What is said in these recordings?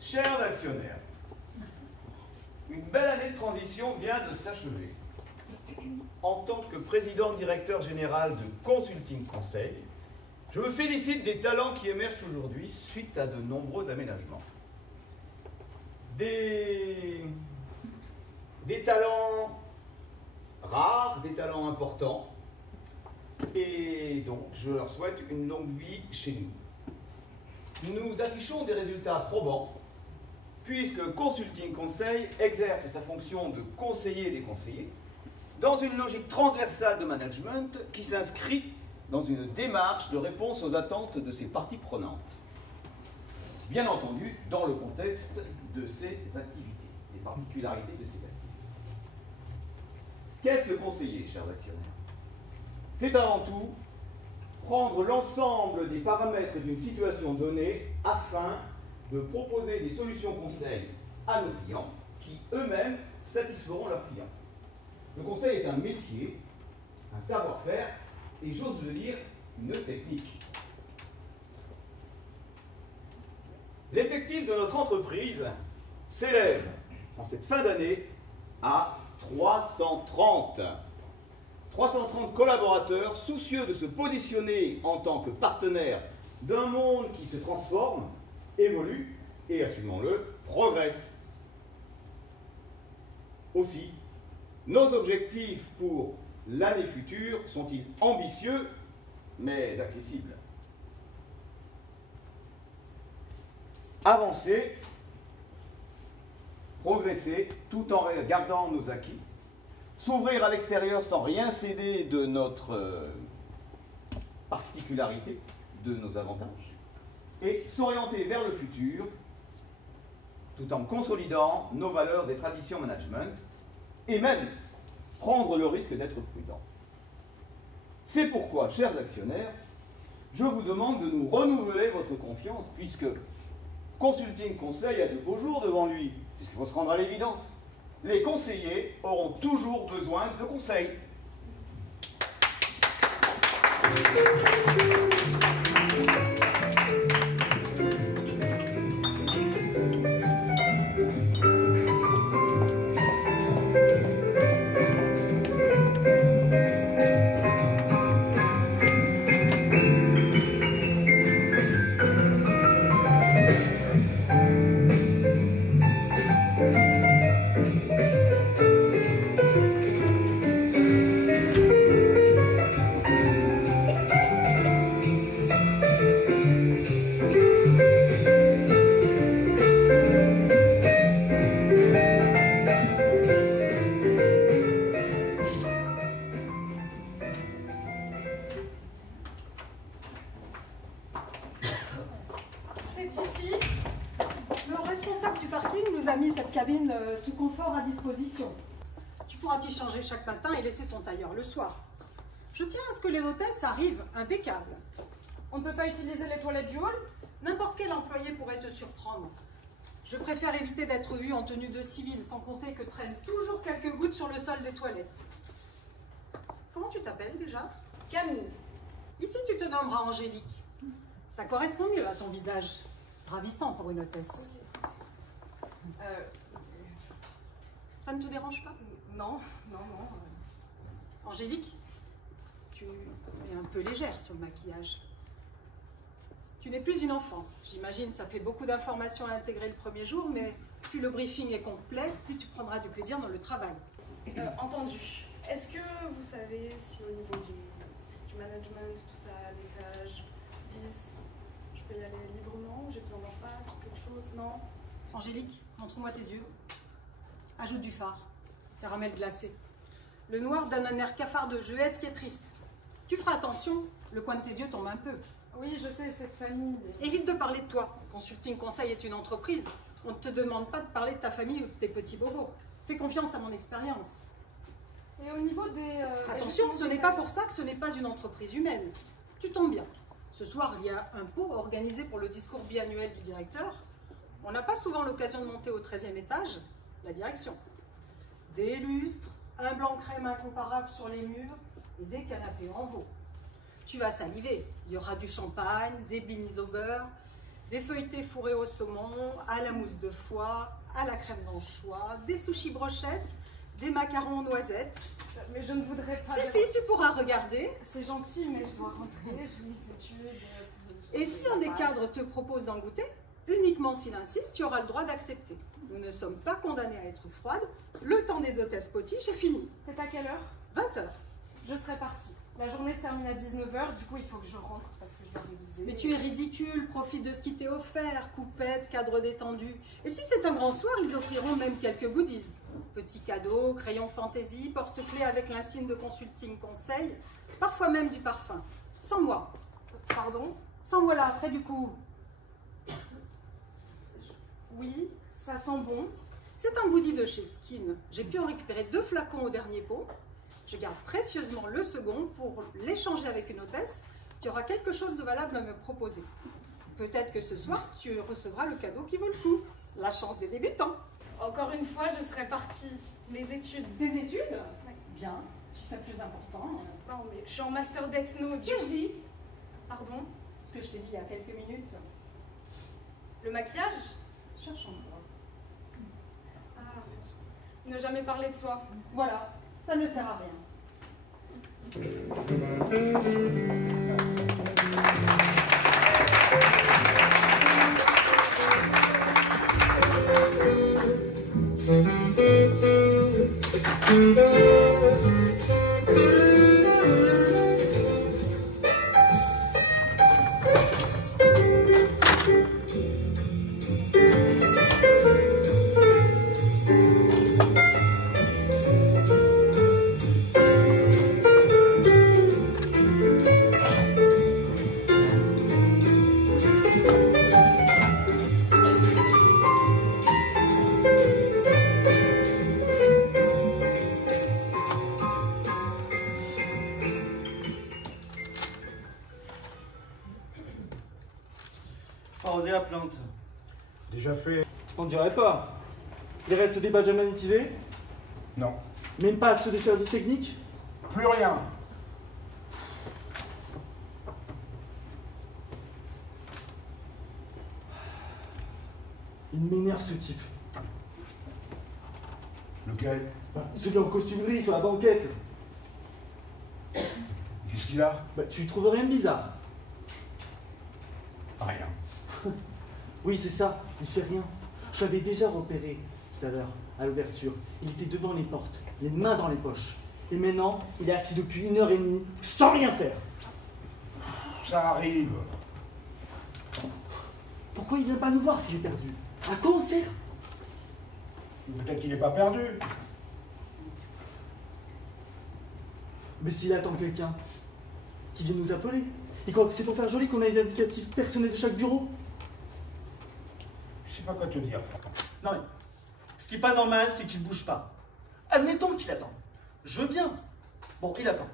Chers actionnaires, une belle année de transition vient de s'achever. En tant que président-directeur général de Consulting Conseil, je me félicite des talents qui émergent aujourd'hui suite à de nombreux aménagements. Des talents rares, des talents importants, et donc je leur souhaite une longue vie chez nous. Nous affichons des résultats probants, puisque Consulting Conseil exerce sa fonction de conseiller des conseillers dans une logique transversale de management qui s'inscrit dans une démarche de réponse aux attentes de ses parties prenantes. Bien entendu, dans le contexte de ses activités, des particularités de ses activités. Qu'est-ce que conseiller, chers actionnaires? C'est avant tout prendre l'ensemble des paramètres d'une situation donnée afin de proposer des solutions conseils à nos clients qui eux-mêmes satisferont leurs clients. Le conseil est un métier, un savoir-faire et, j'ose le dire, une technique. L'effectif de notre entreprise s'élève en cette fin d'année à 330. 330 collaborateurs soucieux de se positionner en tant que partenaires d'un monde qui se transforme, évolue et, assumons-le, progresse. Aussi, nos objectifs pour l'année future sont-ils ambitieux mais accessibles? Avancer, progresser tout en gardant nos acquis, s'ouvrir à l'extérieur sans rien céder de notre particularité, de nos avantages, et s'orienter vers le futur tout en consolidant nos valeurs et traditions management, et même prendre le risque d'être prudent. C'est pourquoi, chers actionnaires, je vous demande de nous renouveler votre confiance, puisque Consulting Conseil a de beaux jours devant lui, puisqu'il faut se rendre à l'évidence. Les conseillers auront toujours besoin de conseils. C'est ici. Le responsable du parking nous a mis cette cabine tout confort à disposition. Tu pourras t'y changer chaque matin et laisser ton tailleur le soir. Je tiens à ce que les hôtesses arrivent impeccables. On ne peut pas utiliser les toilettes du hall? N'importe quel employé pourrait te surprendre. Je préfère éviter d'être vue en tenue de civil, sans compter que traînent toujours quelques gouttes sur le sol des toilettes. Comment tu t'appelles déjà? Camille. Ici, tu te nommeras Angélique. Ça correspond mieux à ton visage. Ravissant pour une hôtesse. Ça ne te dérange pas? Non. Angélique, tu es un peu légère sur le maquillage. Tu n'es plus une enfant. J'imagine ça fait beaucoup d'informations à intégrer le premier jour, mais Plus le briefing est complet, plus tu prendras du plaisir dans le travail. Entendu. Est-ce que vous savez si au niveau du management, tout ça, les tâches, 10, je peux y aller librement ou j'ai besoin d'en passe ou quelque chose? Non? Angélique, montre-moi tes yeux. Ajoute du fard. Caramel glacé. Le noir donne un air cafard de jeu, est-ce qui est triste. Tu feras attention, le coin de tes yeux tombe un peu. Oui, je sais, cette famille. Évite de parler de toi. Consulting Conseil est une entreprise. On ne te demande pas de parler de ta famille ou de tes petits bobos. Fais confiance à mon expérience. Et au niveau des... Attention, ce n'est pas pour ça que ce n'est pas une entreprise humaine. Tu tombes bien. Ce soir, il y a un pot organisé pour le discours biannuel du directeur. On n'a pas souvent l'occasion de monter au 13e étage, la direction. Des lustres, un blanc crème incomparable sur les murs et des canapés en veau. Tu vas saliver. Il y aura du champagne, des blinis au beurre, des feuilletés fourrés au saumon, à la mousse de foie, à la crème d'anchois, des sushis brochettes, des macarons aux noisettes. Mais je ne voudrais pas... Si, tu pourras regarder. C'est gentil, mais je dois rentrer, j'ai mes études... Et si un des cadres te propose d'en goûter, uniquement s'il insiste, tu auras le droit d'accepter. Nous ne sommes pas condamnés à être froides. Le temps des hôtesses potiches est fini. C'est à quelle heure? 20h. Je serai partie. La journée se termine à 19h, du coup il faut que je rentre parce que je dois réviser. Mais tu es ridicule, profite de ce qui t'est offert, coupette, cadre détendu. Et si c'est un grand soir, ils offriront même quelques goodies. Petits cadeaux, crayons fantaisie, porte-clés avec l'insigne de Consulting Conseil, parfois même du parfum. Sans moi. Pardon? Sans moi là, après du coup. Oui, ça sent bon. C'est un goodie de chez Skin. J'ai pu en récupérer 2 flacons au dernier pot. Je garde précieusement le second pour l'échanger avec une hôtesse qui aura quelque chose de valable à me proposer. Peut-être que ce soir, tu recevras le cadeau qui vaut le coup. La chance des débutants. Encore une fois, je serai partie. Les études. Tes études? Oui. Bien, si c'est plus important. Non, mais je suis en master d'ethno. Ce que je dis? Pardon? Ce que je t'ai dit il y a quelques minutes. Le maquillage? Cherche encore. Ah, ne jamais parler de soi. Voilà, ça ne sert à rien. Faut arroser la plante. Déjà fait? On dirait pas. Il reste des badges à magnétiser? Non. Même pas ceux des services techniques? Plus rien. Il m'énerve ce type. Lequel? Celui en costumerie sur la banquette. Qu'est-ce qu'il a? Tu trouves rien de bizarre? Rien. Oui, c'est ça, il fait rien. Je l'avais déjà repéré tout à l'heure, à l'ouverture. Il était devant les portes, les mains dans les poches. Et maintenant, il est assis depuis 1h30, sans rien faire. Ça arrive. Pourquoi il vient pas nous voir s'il est perdu? À quoi on sert? Peut-être qu'il n'est pas perdu. Mais s'il attend quelqu'un qui vient nous appeler, il croit que c'est pour faire joli qu'on a les indicatifs personnels de chaque bureau. Je sais pas quoi te dire. Non mais, ce qui est pas normal, c'est qu'il bouge pas. Admettons qu'il attend. Je veux bien. Bon, il attend.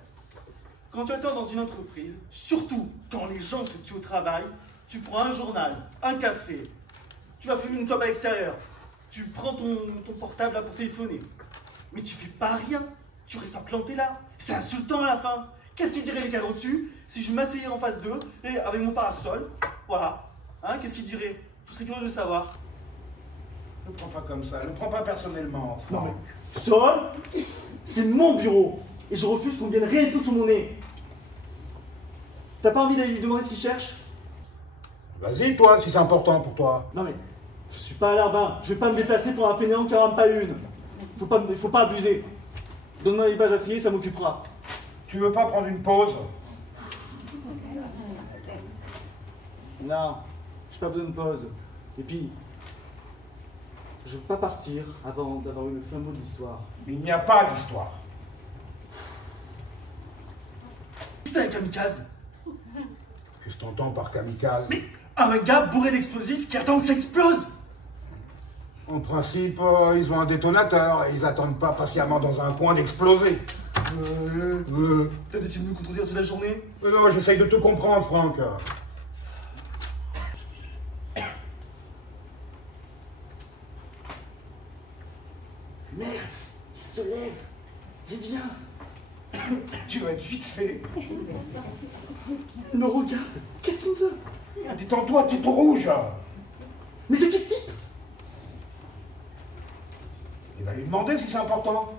Quand tu attends dans une entreprise, surtout quand les gens se tuent au travail, tu prends un journal, un café, tu vas fumer une clope à l'extérieur, tu prends ton portable là pour téléphoner. Mais tu fais pas rien. Tu restes à planter là. C'est insultant à la fin. Qu'est-ce qu'ils diraient les cadres au-dessus si je m'asseyais en face d'eux et avec mon parasol? Voilà. Hein, qu'est-ce qu'ils diraient? Je serais curieux de savoir. Ne prends pas comme ça. Ne prends pas personnellement. Non mais, Sol, c'est mon bureau. Et je refuse qu'on vienne rien foutre sur mon nez. T'as pas envie d'aller lui demander ce qu'il cherche? Vas-y, toi, si c'est important pour toi. Non mais, Je suis pas à l'arbin, je vais pas me déplacer pour un fainéant qui en rame pas une. Faut pas abuser. Donne-moi les pages à trier, ça m'occupera. Tu veux pas prendre une pause? Non, j'ai pas besoin de pause. Et puis, je veux pas partir avant d'avoir eu le fin mot de l'histoire. Il n'y a pas d'histoire. C'est un kamikaze. Qu'est-ce que t'entends par kamikaze? Mais un gars bourré d'explosifs qui attend que ça explose. En principe, ils ont un détonateur et ils attendent pas patiemment dans un coin d'exploser. T'as décidé de me contredire toute la journée? Non, j'essaye de te comprendre, Franck. Merde, il se lève. Il vient. Tu vas être fixé. Il me regarde. Qu'est-ce qu'il me veut? Détends-toi, t'es tout rouge. Mais c'est qui ce type? Il va lui demander si c'est important.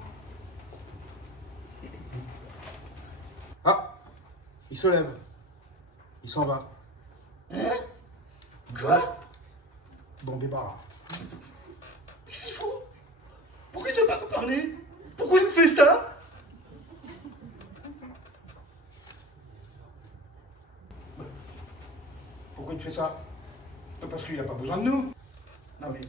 Ah, il se lève. Il s'en va. Hein? Quoi? Bon débarras. Qu'est-ce qu'il faut? Pourquoi tu vas pas me parler? Pourquoi il me fait ça? Pourquoi tu fais ça? Parce qu'il n'a pas besoin de nous. Non mais...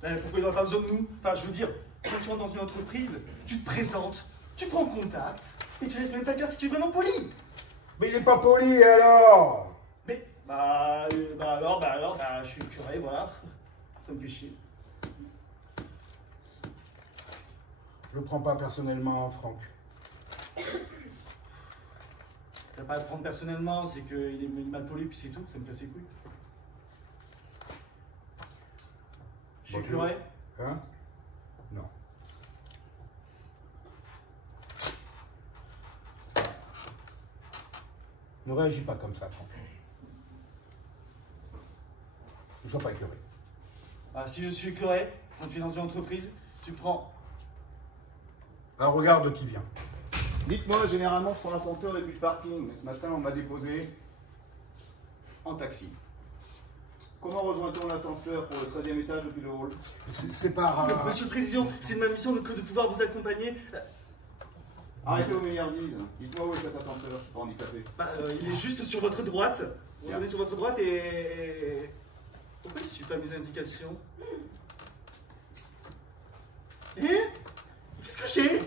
pourquoi il n'aurait pas besoin de nous? Enfin, je veux dire, quand tu rentres dans une entreprise, tu te présentes, tu prends contact, et tu laisses mettre ta carte si tu es vraiment poli. Mais il n'est pas poli, alors? Mais, je suis curé, voilà. Ça me fait chier. Je le prends pas personnellement, Franck. T'as pas à le prendre personnellement, c'est qu'il est mal poli, puis c'est tout, ça me casse les couilles. Je suis curé. Hein? Non. Ne réagis pas comme ça, Franck. Ne sois pas écœuré. Ah, si je suis curé, quand tu es dans une entreprise, tu prends... Alors regarde qui vient. Dites-moi, généralement, je prends l'ascenseur depuis le parking, mais ce matin, on m'a déposé en taxi. Comment rejoint-on l'ascenseur pour le 13e étage depuis le hall? C'est par... Monsieur le Président, c'est ma mission de pouvoir vous accompagner. Arrêtez vos milliardises. Dites-moi où est cet ascenseur, je suis pas handicapé. Il est juste sur votre droite. Vous Bien. retournez sur votre droite et... Pourquoi je ne suis pas mes indications? Qu'est-ce que j'ai?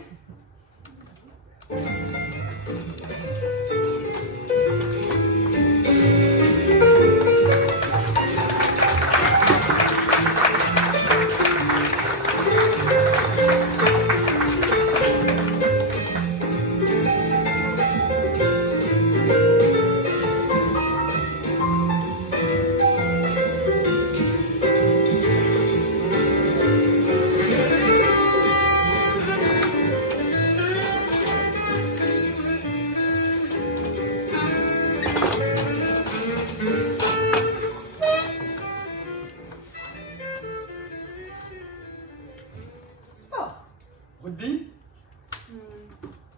Rugby?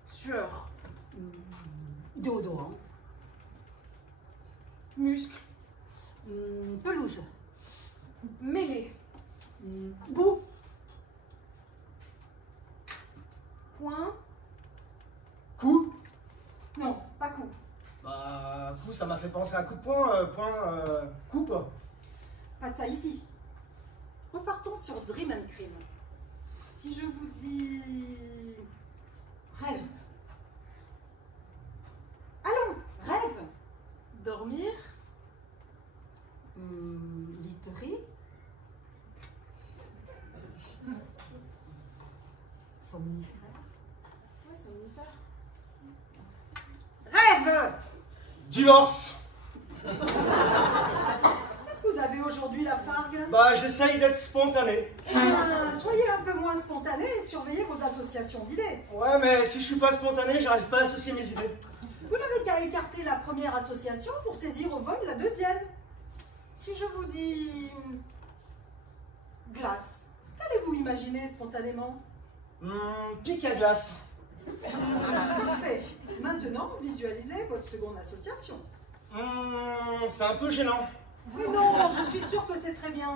Sueur. Déodorant. Muscle. Pelouse. Mêlée. Bout. Point. Coup? Non, pas coup. Coup, ça m'a fait penser à un coup de poing. Coupe? Pas de ça ici. Repartons sur Dream and Cream. Si je vous dis... rêve. Allons, rêve. Dormir. Literie. Somnifère. Ouais, somnifère. Rêve. Divorce! Qu'est-ce que vous avez aujourd'hui, la fargue? J'essaye d'être spontané. Eh bien, soyez un peu moins spontané et surveillez vos associations d'idées. Ouais, mais si je suis pas spontané, j'arrive pas à associer mes idées. Vous n'avez qu'à écarter la première association pour saisir au vol la deuxième. Si je vous dis... glace, qu'allez-vous imaginer spontanément? Pique à glace. Parfait. Maintenant, visualisez votre seconde association. C'est un peu gênant. Mais non, je suis sûre que c'est très bien.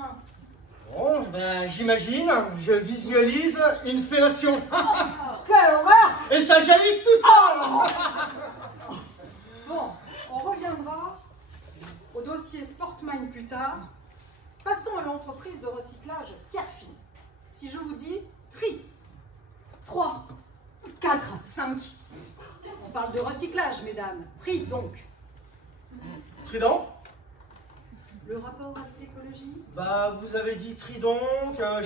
Bon, ben, j'imagine, je visualise une fellation. Quelle horreur! Et ça jaillit tout seul. Bon, on reviendra au dossier Sportmine plus tard. Passons à l'entreprise de recyclage Carrefour. Si je vous dis tri. 3, 4, 5. On parle de recyclage, mesdames. Tri, donc. Trident? Le rapport avec l'écologie? Bah, vous avez dit trident,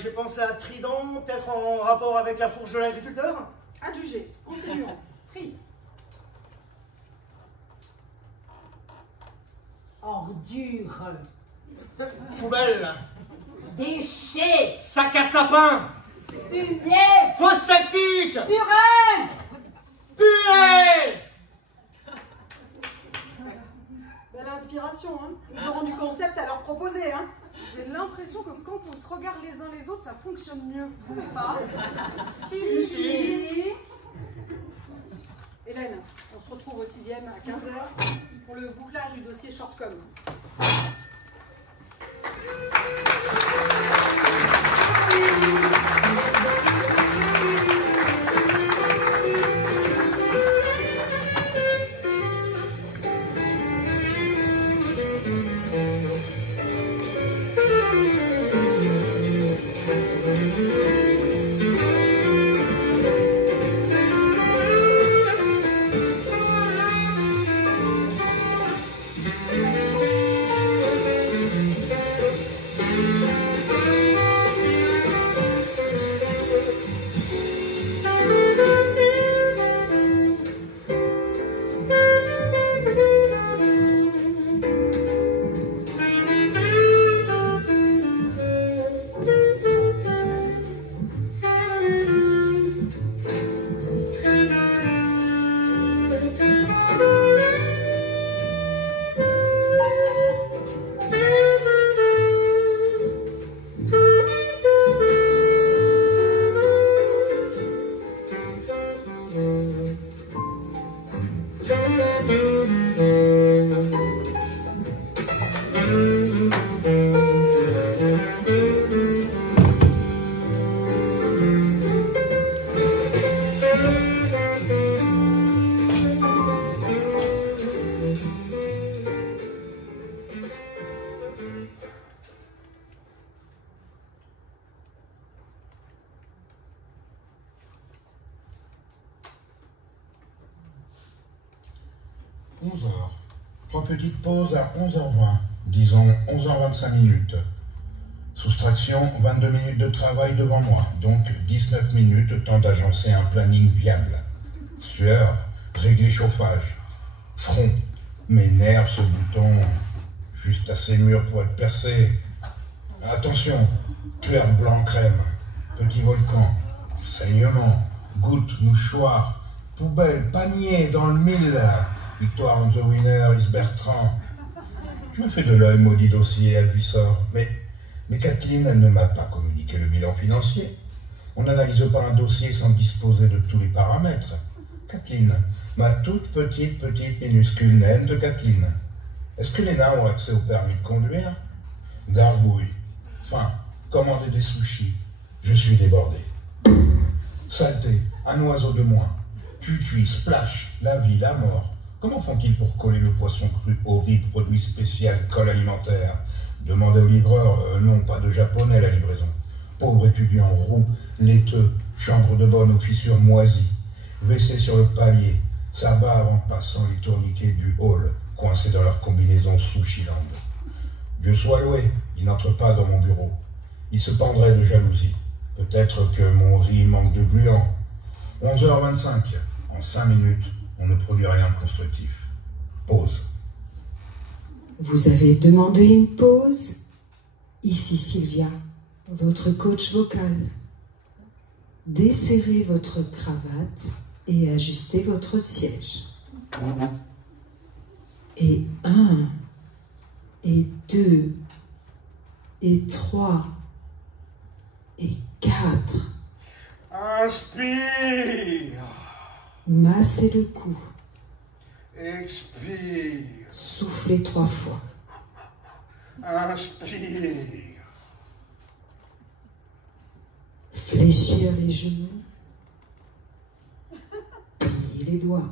j'ai pensé à trident, peut-être en rapport avec la fourche de l'agriculteur? Adjugé. Continuons. Tri. Ordures, Poubelle, déchets, sac à sapin, fumier, fosse septique, purée, puée. Belle inspiration, hein. Ils auront du concept à leur proposer, hein. J'ai l'impression que quand on se regarde les uns les autres, ça fonctionne mieux. Vous trouvez pas? Si. Hélène, on se retrouve au 6e à 15h pour le bouclage du dossier Shortcom. Petite pause à 11h20, disons 11h25 minutes. Soustraction, 22 minutes de travail devant moi, donc 19 minutes, temps d'agencer un planning viable. Sueur, régler chauffage. Front, mes nerfs, ce bouton, juste assez mûr pour être percé. Attention, cuir blanc crème, petit volcan, saignement, goutte, mouchoir, poubelle, panier dans le mille. Victoire on the winner is Bertrand. Je me fais de l'œil, maudit dossier, elle lui sort. Mais Kathleen, elle ne m'a pas communiqué le bilan financier. On n'analyse pas un dossier sans disposer de tous les paramètres. Kathleen, ma toute petite minuscule naine de Kathleen. Est-ce que les nains ont accès au permis de conduire? Gargouille. Faim. Commander des sushis. Je suis débordé. Saleté. Un oiseau de moins. Cuit, splash. La vie, la mort. Comment font-ils pour coller le poisson cru horrible, produit spécial, colle alimentaire? Demandez au livreur, non, pas de japonais la livraison. Pauvre étudiant roux, laiteux, chambre de bonne aux fissures moisies, WC sur le palier, ça bave en passant les tourniquets du hall, coincés dans leur combinaison Sushiland. Dieu soit loué, il n'entre pas dans mon bureau. Il se pendrait de jalousie. Peut-être que mon riz manque de gluant. 11h25, en 5 minutes, on ne produit rien de constructif. Pause. Vous avez demandé une pause? Ici Sylvia, votre coach vocal. Desserrez votre cravate et ajustez votre siège. Et 1, et 2, et 3, et 4. Inspire. Massez le cou. Expire. Soufflez 3 fois. Inspire. Fléchir les genoux. Plier les doigts.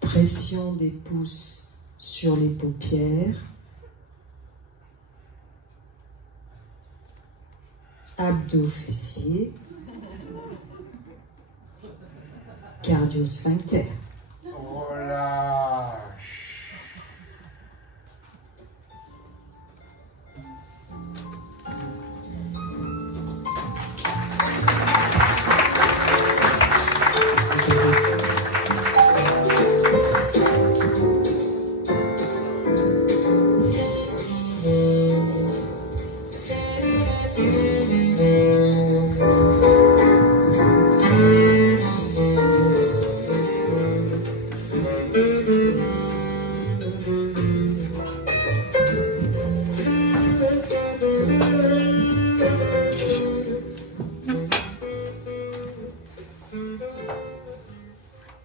Pression des pouces sur les paupières. Abdos fessiers. Cardio-sphincter. Relâche.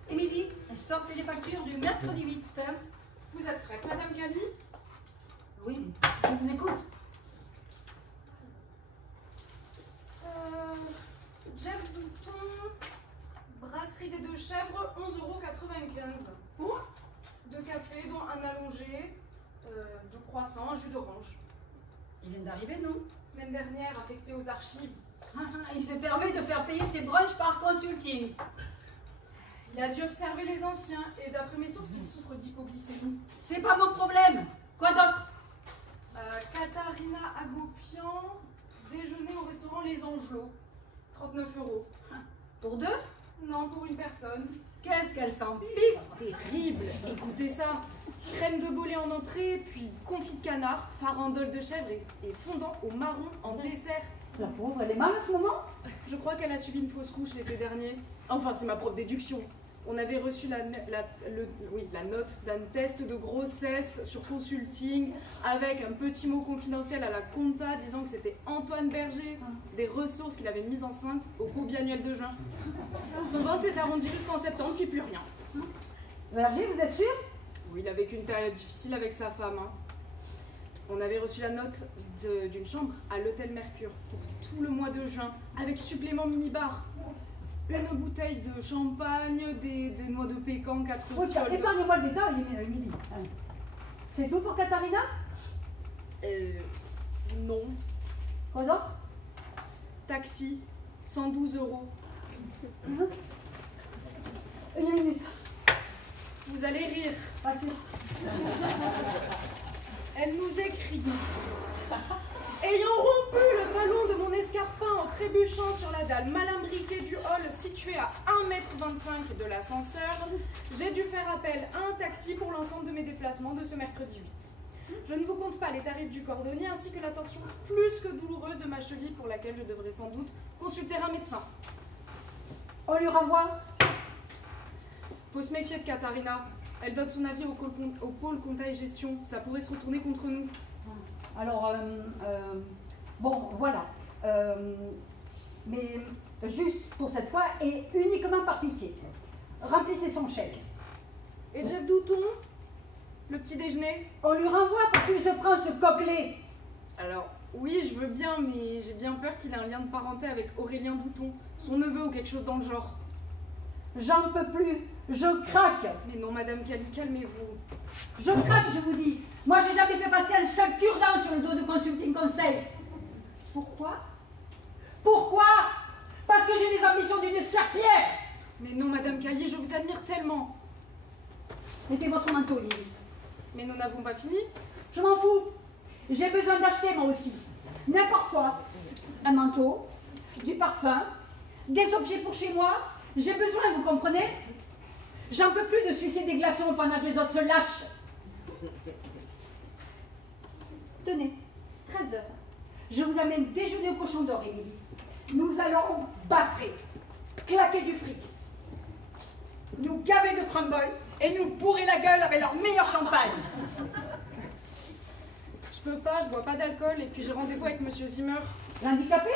Émilie, sortez les factures du mercredi 8. Vous êtes prête, Madame Cali? Oui, je vous écoute. Jeff Douton, brasserie des deux chèvres, 11,95 €. Pour 2 cafés, dont un allongé, 2 croissants, un jus d'orange. Il vient d'arriver, non? Semaine dernière, affecté aux archives. Il se permet de faire payer ses brunchs par consulting. Il a dû observer les anciens et d'après mes sources, il souffre d'hypoglycémie. C'est pas mon problème. Quoi d'autre? Katharina Agopian, déjeuner au restaurant Les Angelots, 39 €. Pour deux? Non, pour une personne. Qu'est-ce qu'elle sent? Pif! Terrible, écoutez ça. Crème de bolée en entrée, puis confit de canard, farandole de chèvre et fondant au marron en dessert. La pauvre, elle est mal en ce moment? Je crois qu'elle a subi une fausse couche l'été dernier. Enfin, c'est ma propre déduction. On avait reçu la note d'un test de grossesse sur consulting avec un petit mot confidentiel à la compta disant que c'était Antoine Berger, des ressources qu'il avait mises enceinte au coût biannuel de juin. Son ventre s'est arrondi jusqu'en septembre, puis plus rien. Berger, vous êtes sûr? Oui, il a vécu une période difficile avec sa femme. On avait reçu la note d'une chambre à l'hôtel Mercure pour tout le mois de juin, avec supplément minibar. Une bouteille de champagne, des noix de pécan, 4 Oui, soldes. épargnez-moi le détail, Émilie. C'est tout pour Katharina? Non. Quoi d'autre? Taxi, 112 €. Une minute. Vous allez rire. Pas sûr. Elle nous écrit. Ayant rompu le talon de mon escarpin en trébuchant sur la dalle mal imbriquée du hall situé à 1,25 m de l'ascenseur, j'ai dû faire appel à un taxi pour l'ensemble de mes déplacements de ce mercredi 8. Je ne vous compte pas les tarifs du cordonnier ainsi que la torsion plus que douloureuse de ma cheville pour laquelle je devrais sans doute consulter un médecin. On lui renvoie? Faut se méfier de Katharina. Elle donne son avis au pôle compta et gestion. Ça pourrait se retourner contre nous. Alors, bon, voilà. Mais juste pour cette fois et uniquement par pitié. Remplissez son chèque. Et Jeff Douton? Le petit déjeuner? On lui renvoie pour qu'il se prend ce coquelet. Alors, oui, je veux bien, mais j'ai bien peur qu'il ait un lien de parenté avec Aurélien Douton, son neveu ou quelque chose dans le genre. J'en peux plus. Je craque. Mais non, Madame Cali, calmez-vous. Je craque, je vous dis. Moi, j'ai jamais fait passer un seul cure-dent sur le dos de Consulting Conseil. Pourquoi? Pourquoi? Parce que j'ai les ambitions d'une serpillière. Mais non, Madame Cali, je vous admire tellement. Mettez votre manteau, Lily. Mais nous n'avons pas fini. Je m'en fous. J'ai besoin d'acheter, moi aussi. N'importe quoi. Un manteau, du parfum, des objets pour chez moi. J'ai besoin, vous comprenez? J'en peux plus de sucer des glaçons pendant que les autres se lâchent. Tenez, 13 h. Je vous amène déjeuner au cochon d'or, Émilie. Nous allons baffrer, claquer du fric, nous gaver de crumble et nous bourrer la gueule avec leur meilleur champagne. Je peux pas, je bois pas d'alcool et puis j'ai rendez-vous avec Monsieur Zimmer. L'handicapé?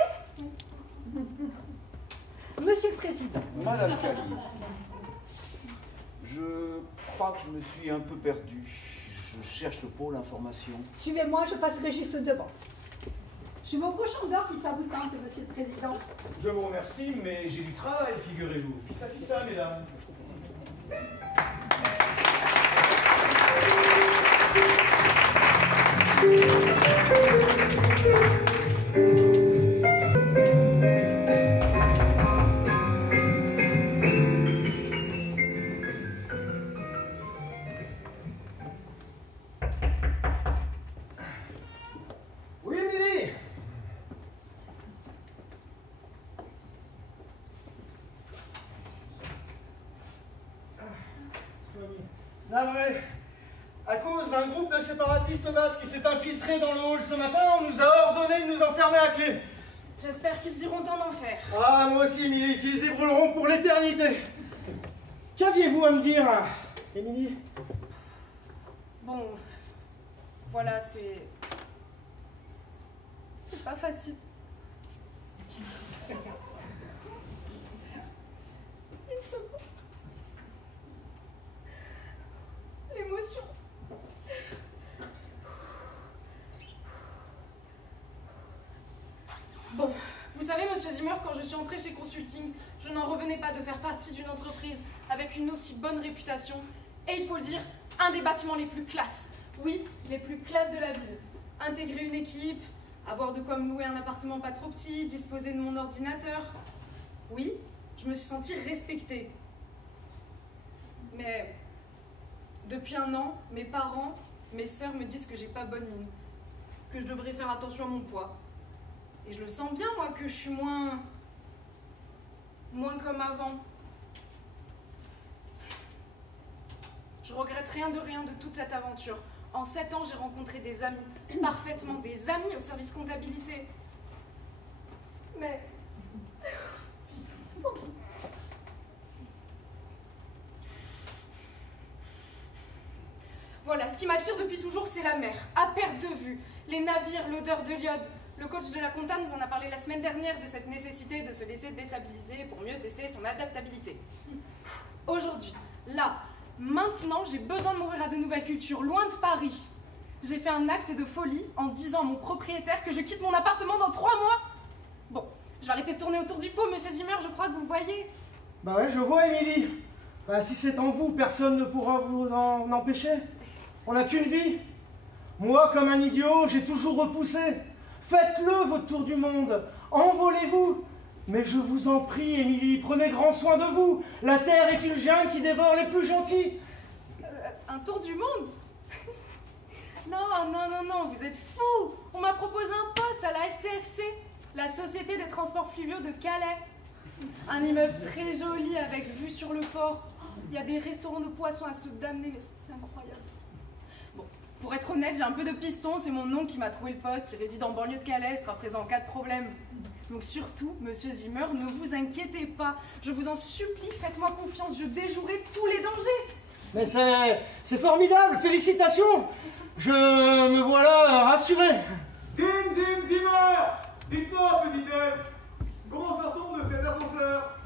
Monsieur le Président. Madame Cali, Je crois que je me suis un peu perdu. Je cherche le pôle information. Suivez-moi, je passerai juste devant. Je vais au cochon d'or si ça vous tente, monsieur le président. Je vous remercie, mais j'ai du travail, figurez-vous. Fissa, mesdames. Oui, Émilie. Navré. À cause d'un groupe de séparatistes basques qui s'est infiltré dans le hall ce matin, on nous a ordonné de nous enfermer à clé. J'espère qu'ils iront en enfer. Ah, moi aussi, Émilie, qu'ils y brûleront pour l'éternité. Qu'aviez-vous à me dire, Émilie? Bon, voilà, c'est pas facile. Une seconde. L'émotion. Bon, vous savez, monsieur Zimmer, quand je suis entrée chez Consulting, je n'en revenais pas de faire partie d'une entreprise avec une aussi bonne réputation. Et il faut le dire, un des bâtiments les plus classes. Oui, les plus classes de la ville. Intégrer une équipe, avoir de quoi me louer un appartement pas trop petit, disposer de mon ordinateur. Oui, je me suis sentie respectée. Mais depuis un an, mes parents, mes sœurs me disent que j'ai pas bonne mine, que je devrais faire attention à mon poids. Et je le sens bien, moi, que je suis moins comme avant. Je regrette rien de toute cette aventure. En 7 ans, j'ai rencontré des amis, parfaitement des amis au service comptabilité. Mais... Voilà, ce qui m'attire depuis toujours, c'est la mer, à perte de vue, les navires, l'odeur de l'iode. Le coach de la compta nous en a parlé la semaine dernière de cette nécessité de se laisser déstabiliser pour mieux tester son adaptabilité. Aujourd'hui, là, maintenant, j'ai besoin de m'ouvrir à de nouvelles cultures, loin de Paris. J'ai fait un acte de folie en disant à mon propriétaire que je quitte mon appartement dans 3 mois. Bon, je vais arrêter de tourner autour du pot, monsieur Zimmer, je crois que vous voyez. Bah ouais, je vois, Émilie. Bah, si c'est en vous, personne ne pourra vous en empêcher. On n'a qu'une vie. Moi, comme un idiot, j'ai toujours repoussé. Faites-le, votre tour du monde. Envolez-vous. Mais je vous en prie, Émilie, prenez grand soin de vous. La terre est une jungle qui dévore les plus gentils. Un tour du monde? Non, vous êtes fous. On m'a proposé un poste à la STFC, la Société des Transports Fluviaux de Calais. Un immeuble très joli avec vue sur le port. Il y a des restaurants de poissons à se damner, mais c'est incroyable. Bon, pour être honnête, j'ai un peu de piston, c'est mon oncle qui m'a trouvé le poste. Il réside en banlieue de Calais, sera présent en cas de problème. Donc surtout, monsieur Zimmer, ne vous inquiétez pas. Je vous en supplie, faites-moi confiance, je déjouerai tous les dangers. Mais c'est formidable, félicitations. Je me voilà rassuré. Zimmer! Dites-moi, petit-elle, comment sort-on de cet ascenseur?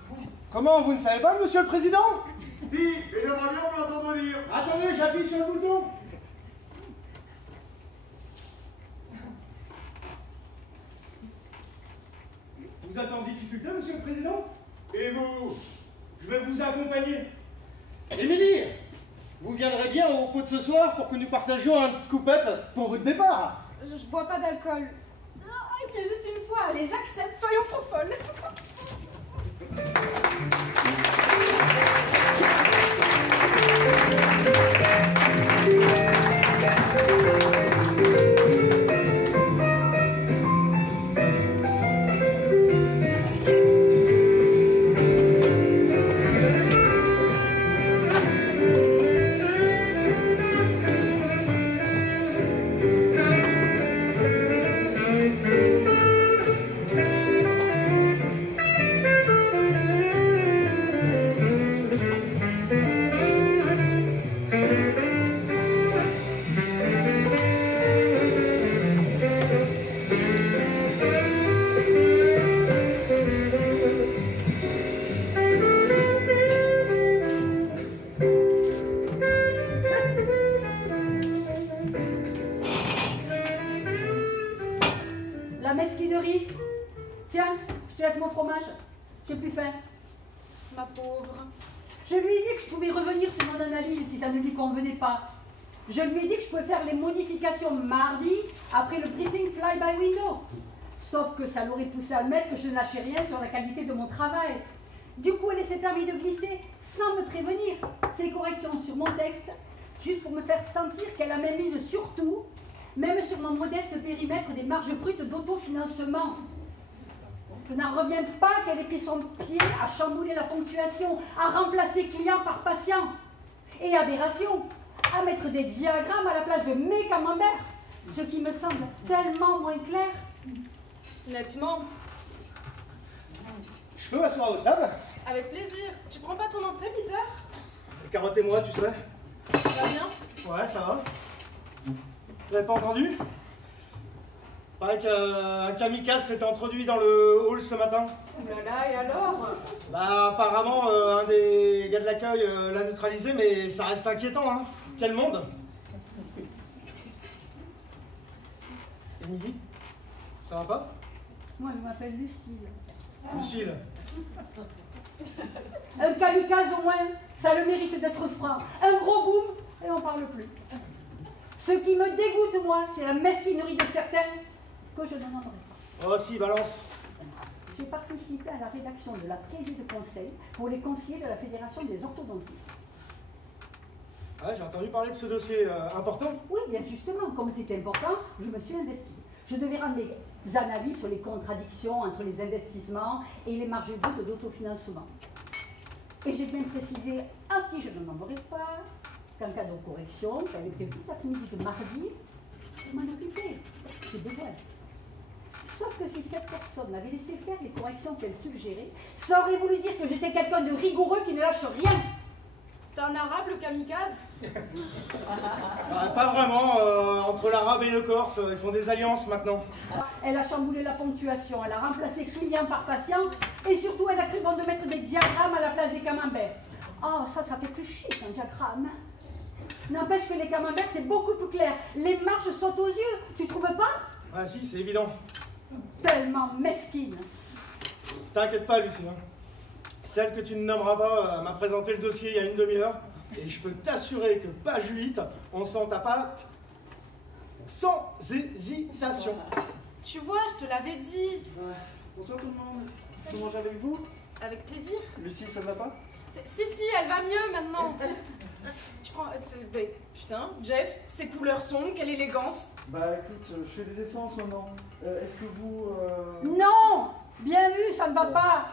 Comment, vous ne savez pas, monsieur le président? Si, et j'aimerais bien vous l'entendre dire. Attendez, j'appuie sur le bouton. Vous êtes en difficulté, monsieur le président? Et vous? Je vais vous accompagner. Émilie, vous viendrez bien au pot de ce soir pour que nous partagions une petite coupette pour votre départ. Je bois pas d'alcool. Et puis juste une fois, allez, j'accepte, soyons trop folles. mesquinerie. Tiens, je te laisse mon fromage. J'ai plus faim. Ma pauvre. Je lui ai dit que je pouvais revenir sur mon analyse si ça ne lui convenait pas. Je lui ai dit que je pouvais faire les modifications mardi après le briefing fly by window. Sauf que ça l'aurait poussé à admettre que je ne lâchais rien sur la qualité de mon travail. Du coup, elle s'est permis de glisser, sans me prévenir, ses corrections sur mon texte, juste pour me faire sentir qu'elle a même mise sur tout, même sur mon modeste périmètre des marges brutes d'autofinancement. Je n'en reviens pas qu'elle ait pris son pied à chambouler la ponctuation, à remplacer client par patient. Et aberration, à mettre des diagrammes à la place de mes camemberts, ce qui me semble tellement moins clair. Nettement. Je peux m'asseoir à votre table? Avec plaisir. Tu prends pas ton entrée, Peter? Carotte et moi, tu sais. Ça va bien? Ouais, ça va. Vous n'avez pas entendu? Pareil qu'un kamikaze s'était introduit dans le hall ce matin. Ouh là là, et alors? Bah, apparemment, un des gars de l'accueil l'a neutralisé, mais ça reste inquiétant, hein. Quel monde! Émilie, ça va pas? Moi, je m'appelle Lucille. Lucille. Un kamikaze au moins, ça a le mérite d'être franc. Un gros boom, et on parle plus. Ce qui me dégoûte, moi, c'est la mesquinerie de certains que je ne nommerai pas. Oh si, balance. J'ai participé à la rédaction de la prise de conseil pour les conseillers de la Fédération des orthodontistes. Ouais, j'ai entendu parler de ce dossier important. Oui, bien justement, comme c'était important, je me suis investie. Je devais rendre des analyses sur les contradictions entre les investissements et les marges brutes d'autofinancement. Et j'ai bien précisé à qui je ne nommerai pas qu'en cas de correction, j'avais prévu toute l'après-midi de mardi pour m'en occuper. C'est besoin. Sauf que si cette personne m'avait laissé faire les corrections qu'elle suggérait, ça aurait voulu dire que j'étais quelqu'un de rigoureux qui ne lâche rien. C'est un arabe, le kamikaze? Pas vraiment, entre l'arabe et le corse, ils font des alliances maintenant. Elle a chamboulé la ponctuation, elle a remplacé client par patient, et surtout elle a cru bon de mettre des diagrammes à la place des camemberts. Oh, ça fait plus chic un diagramme. N'empêche que les camemberts, c'est beaucoup plus clair. Les marges sautent aux yeux, tu trouves pas? Ah si, c'est évident. Tellement mesquine. T'inquiète pas, Lucie. Hein. Celle que tu ne nommeras pas m'a présenté le dossier il y a une demi-heure, et je peux t'assurer que page 8, on sent ta patte sans hésitation. Tu vois, je te l'avais dit. Bonsoir tout le monde. Je mange avec vous? Avec plaisir. Lucie, ça ne va pas? Si, elle va mieux maintenant. Tu prends... putain, Jeff, ces couleurs sombres, quelle élégance. Bah écoute, je fais des efforts en ce moment. Est-ce que vous... Non! Bien vu, ça ne va pas.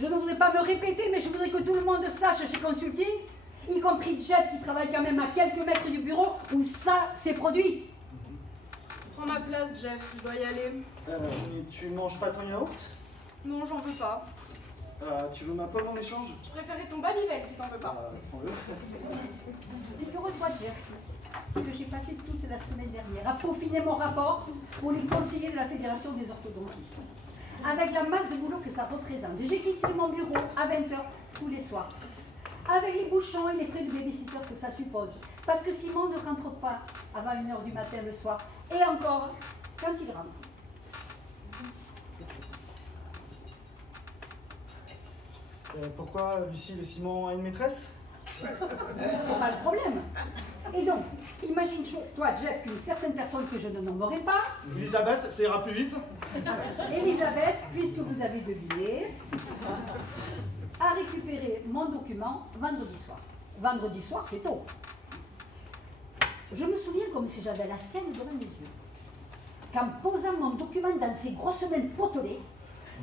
Je ne voudrais pas me répéter, mais je voudrais que tout le monde sache chez Consulting, y compris Jeff qui travaille quand même à quelques mètres du bureau, où ça s'est produit. Prends ma place, Jeff, je dois y aller. Mais tu manges pas ton yaourt? Non, j'en veux pas. Tu veux ma pomme en échange? Je préférais ton Babybel si t'en veux pas. Prends-le. Figure-toi, Jeff, que j'ai passé toute la semaine dernière à peaufiner mon rapport pour les conseillers de la Fédération des orthodontistes. Avec la masse de boulot que ça représente, j'ai quitté mon bureau à 20h tous les soirs. Avec les bouchons et les frais de babysitter que ça suppose. Parce que Simon ne rentre pas avant 1h du matin le soir. Et encore, quand il rentre. Pourquoi Lucille et Simon a une maîtresse? C'est pas le problème. Et donc, imagine-toi, Jeff, qu'une certaine personne que je ne nommerai pas, Elisabeth, ça ira plus vite. Elisabeth, puisque vous avez deviné, a récupéré mon document vendredi soir. Vendredi soir, c'est tôt. Je me souviens comme si j'avais la scène devant mes yeux. Qu'en posant mon document dans ses grosses mains potelées,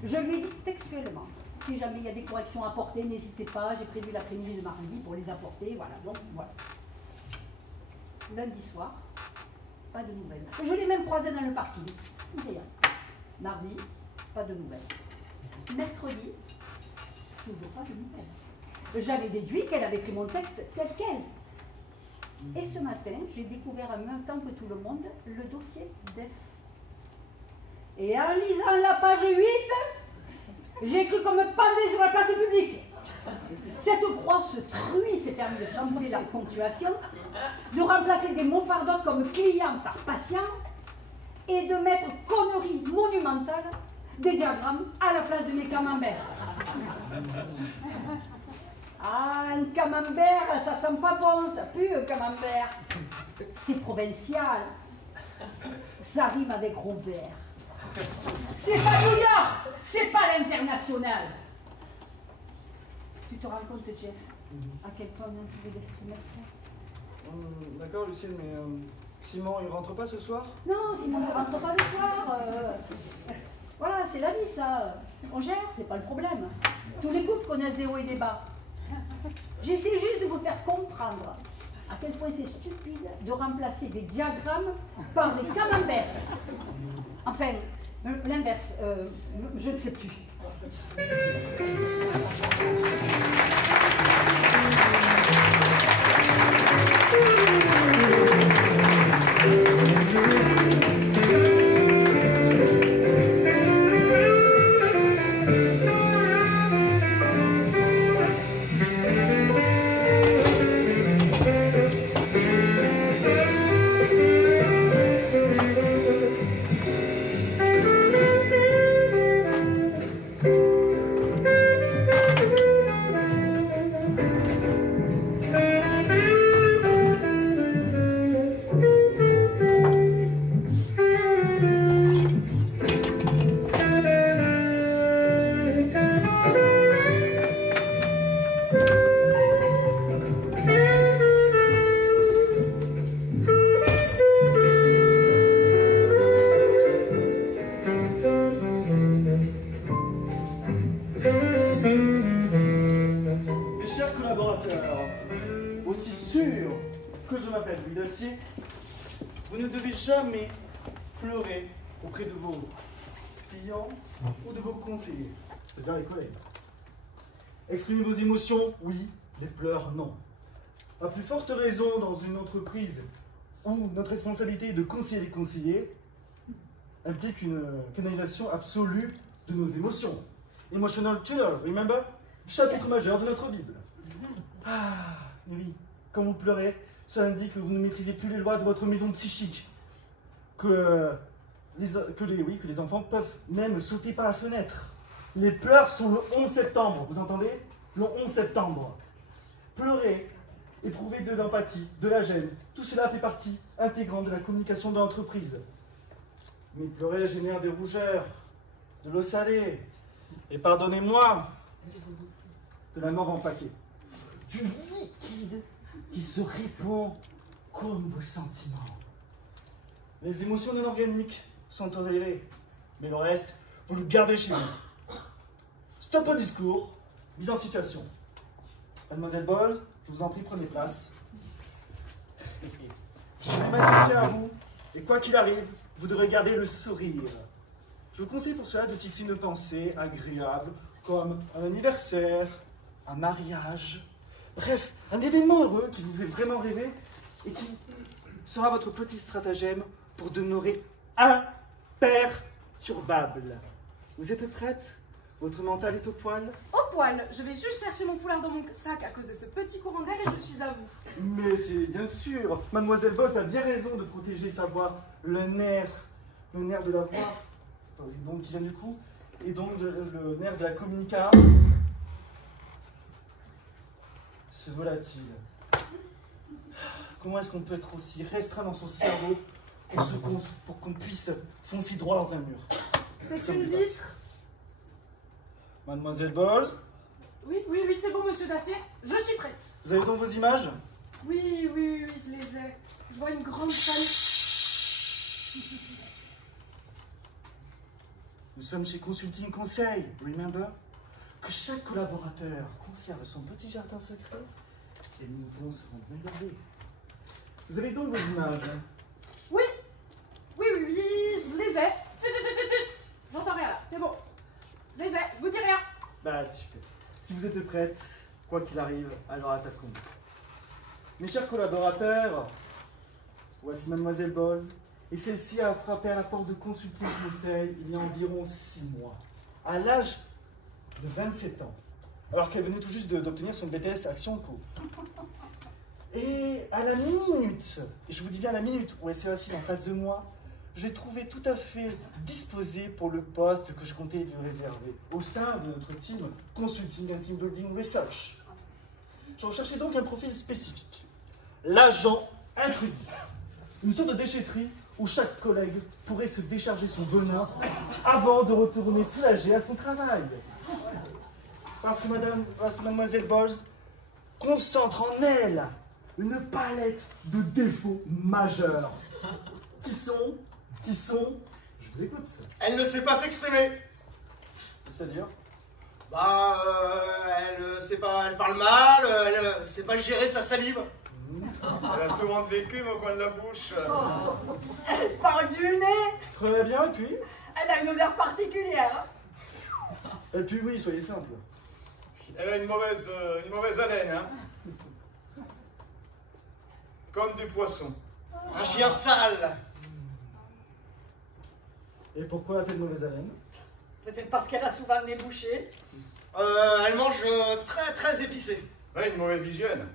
je lui ai dit textuellement: si jamais il y a des corrections à apporter, n'hésitez pas, j'ai prévu l'après-midi de mardi pour les apporter, voilà, donc voilà. Lundi soir, pas de nouvelles. Je l'ai même croisé dans le parking, rien. Mardi, pas de nouvelles. Mercredi, toujours pas de nouvelles. J'avais déduit qu'elle avait pris mon texte tel quel. Et ce matin, j'ai découvert en même temps que tout le monde le dossier d'EF. Et en lisant la page 8, j'ai cru qu'on me pendait sur la place publique. Cette grosse truie s'est permis de chambouler la ponctuation, de remplacer des mots pardon comme client par patient, et de mettre connerie monumentale des diagrammes à la place de mes camemberts. Ah, un camembert, ça sent pas bon, ça pue un camembert. C'est provincial. Ça rime avec Robert. C'est pas New York, c'est pas l'international. Tu te rends compte, Jeff, à quel point on a trouvé d'exprimer ça? D'accord, Lucille, mais Simon, il rentre pas ce soir? Non, Simon ne rentre pas le soir. Voilà, c'est la vie, ça. On gère, c'est pas le problème. Tous les couples connaissent des hauts et des bas. J'essaie juste de vous faire comprendre à quel point c'est stupide de remplacer des diagrammes par des camemberts. Enfin, l'inverse, je ne sais plus. Aussi sûr que je m'appelle Louis Dacier, vous ne devez jamais pleurer auprès de vos clients ou de vos conseillers, c'est-à-dire les collègues. Exprimer vos émotions, oui, les pleurs, non. À plus forte raison dans une entreprise où notre responsabilité est de conseiller les conseillers implique une canalisation absolue de nos émotions. Emotional tunnel, remember? Chapitre majeur de notre Bible. Ah, oui, quand vous pleurez, cela indique que vous ne maîtrisez plus les lois de votre maison psychique. Que les enfants peuvent même sauter par la fenêtre. Les pleurs sont le 11 septembre, vous entendez? Le 11 septembre. Pleurer, éprouver de l'empathie, de la gêne, tout cela fait partie intégrante de la communication de l'entreprise. Mais pleurer génère des rougeurs, de l'eau salée, et pardonnez-moi, de la mort en paquet. Du liquide qui se répand comme vos sentiments. Les émotions non organiques sont tolérées, mais le reste, vous le gardez chez vous. Stop au discours, mise en Mademoiselle Bowles, je vous en prie, prenez place. Je vais m'adresser à vous, et quoi qu'il arrive, vous devrez garder le sourire. Je vous conseille pour cela de fixer une pensée agréable, comme un anniversaire, un mariage, bref, un événement heureux qui vous fait vraiment rêver et qui sera votre petit stratagème pour demeurer imperturbable. Vous êtes prête? Votre mental est au poil? Au poil. Je vais juste chercher mon foulard dans mon sac à cause de ce petit courant d'air et je suis à vous. Mais c'est bien sûr. Mademoiselle Boss a bien raison de protéger sa voix. Le nerf de la voix, donc qui vient du cou, et donc le nerf de la communica se volatile. Comment est-ce qu'on peut être aussi restreint dans son cerveau pour qu'on puisse foncer droit dans un mur? C'est une vitre. Mademoiselle Bowles? Oui, c'est bon, monsieur Dacier. Je suis prête. Vous avez donc vos images? Oui, je les ai. Je vois une grande famille. Nous sommes chez Consulting Conseil, remember? Que chaque collaborateur conserve son petit jardin secret et nous devons seront bien gardés. Vous avez donc vos images? Oui, je les ai. J'entends rien là, c'est bon. Je les ai, je vous dis rien. Bah super. Si vous êtes prêtes, quoi qu'il arrive, alors attaquons. Mes chers collaborateurs, voici Mademoiselle Bowles, et celle-ci a frappé à la porte de Consulting Conseil il y a environ 6 mois, à l'âge de 27 ans, alors qu'elle venait tout juste d'obtenir son BTS Action Co. Et à la minute, et je vous dis bien à la minute où elle s'est assise en face de moi, j'ai trouvé tout à fait disposé pour le poste que je comptais lui réserver au sein de notre team Consulting and Team Building Research. Je recherchais donc un profil spécifique, l'agent intrusif, une sorte de déchetterie où chaque collègue pourrait se décharger son venin avant de retourner soulagé à son travail. Parce que mademoiselle Bowles concentre en elle une palette de défauts majeurs. Qui sont, je vous écoute. Elle ne sait pas s'exprimer. C'est-à-dire? Elle parle mal, elle sait pas gérer sa salive. Elle a souvent de l'écume au coin de la bouche. Elle parle du nez. Très bien, et puis? Elle a une odeur particulière. Et puis oui, soyez simple. Elle a une mauvaise haleine, hein. Comme du poisson. Un chien sale. Et pourquoi a-t-elle mauvaise haleine? Peut-être parce qu'elle a souvent le nez bouché. Elle mange très épicé. Ouais, une mauvaise hygiène.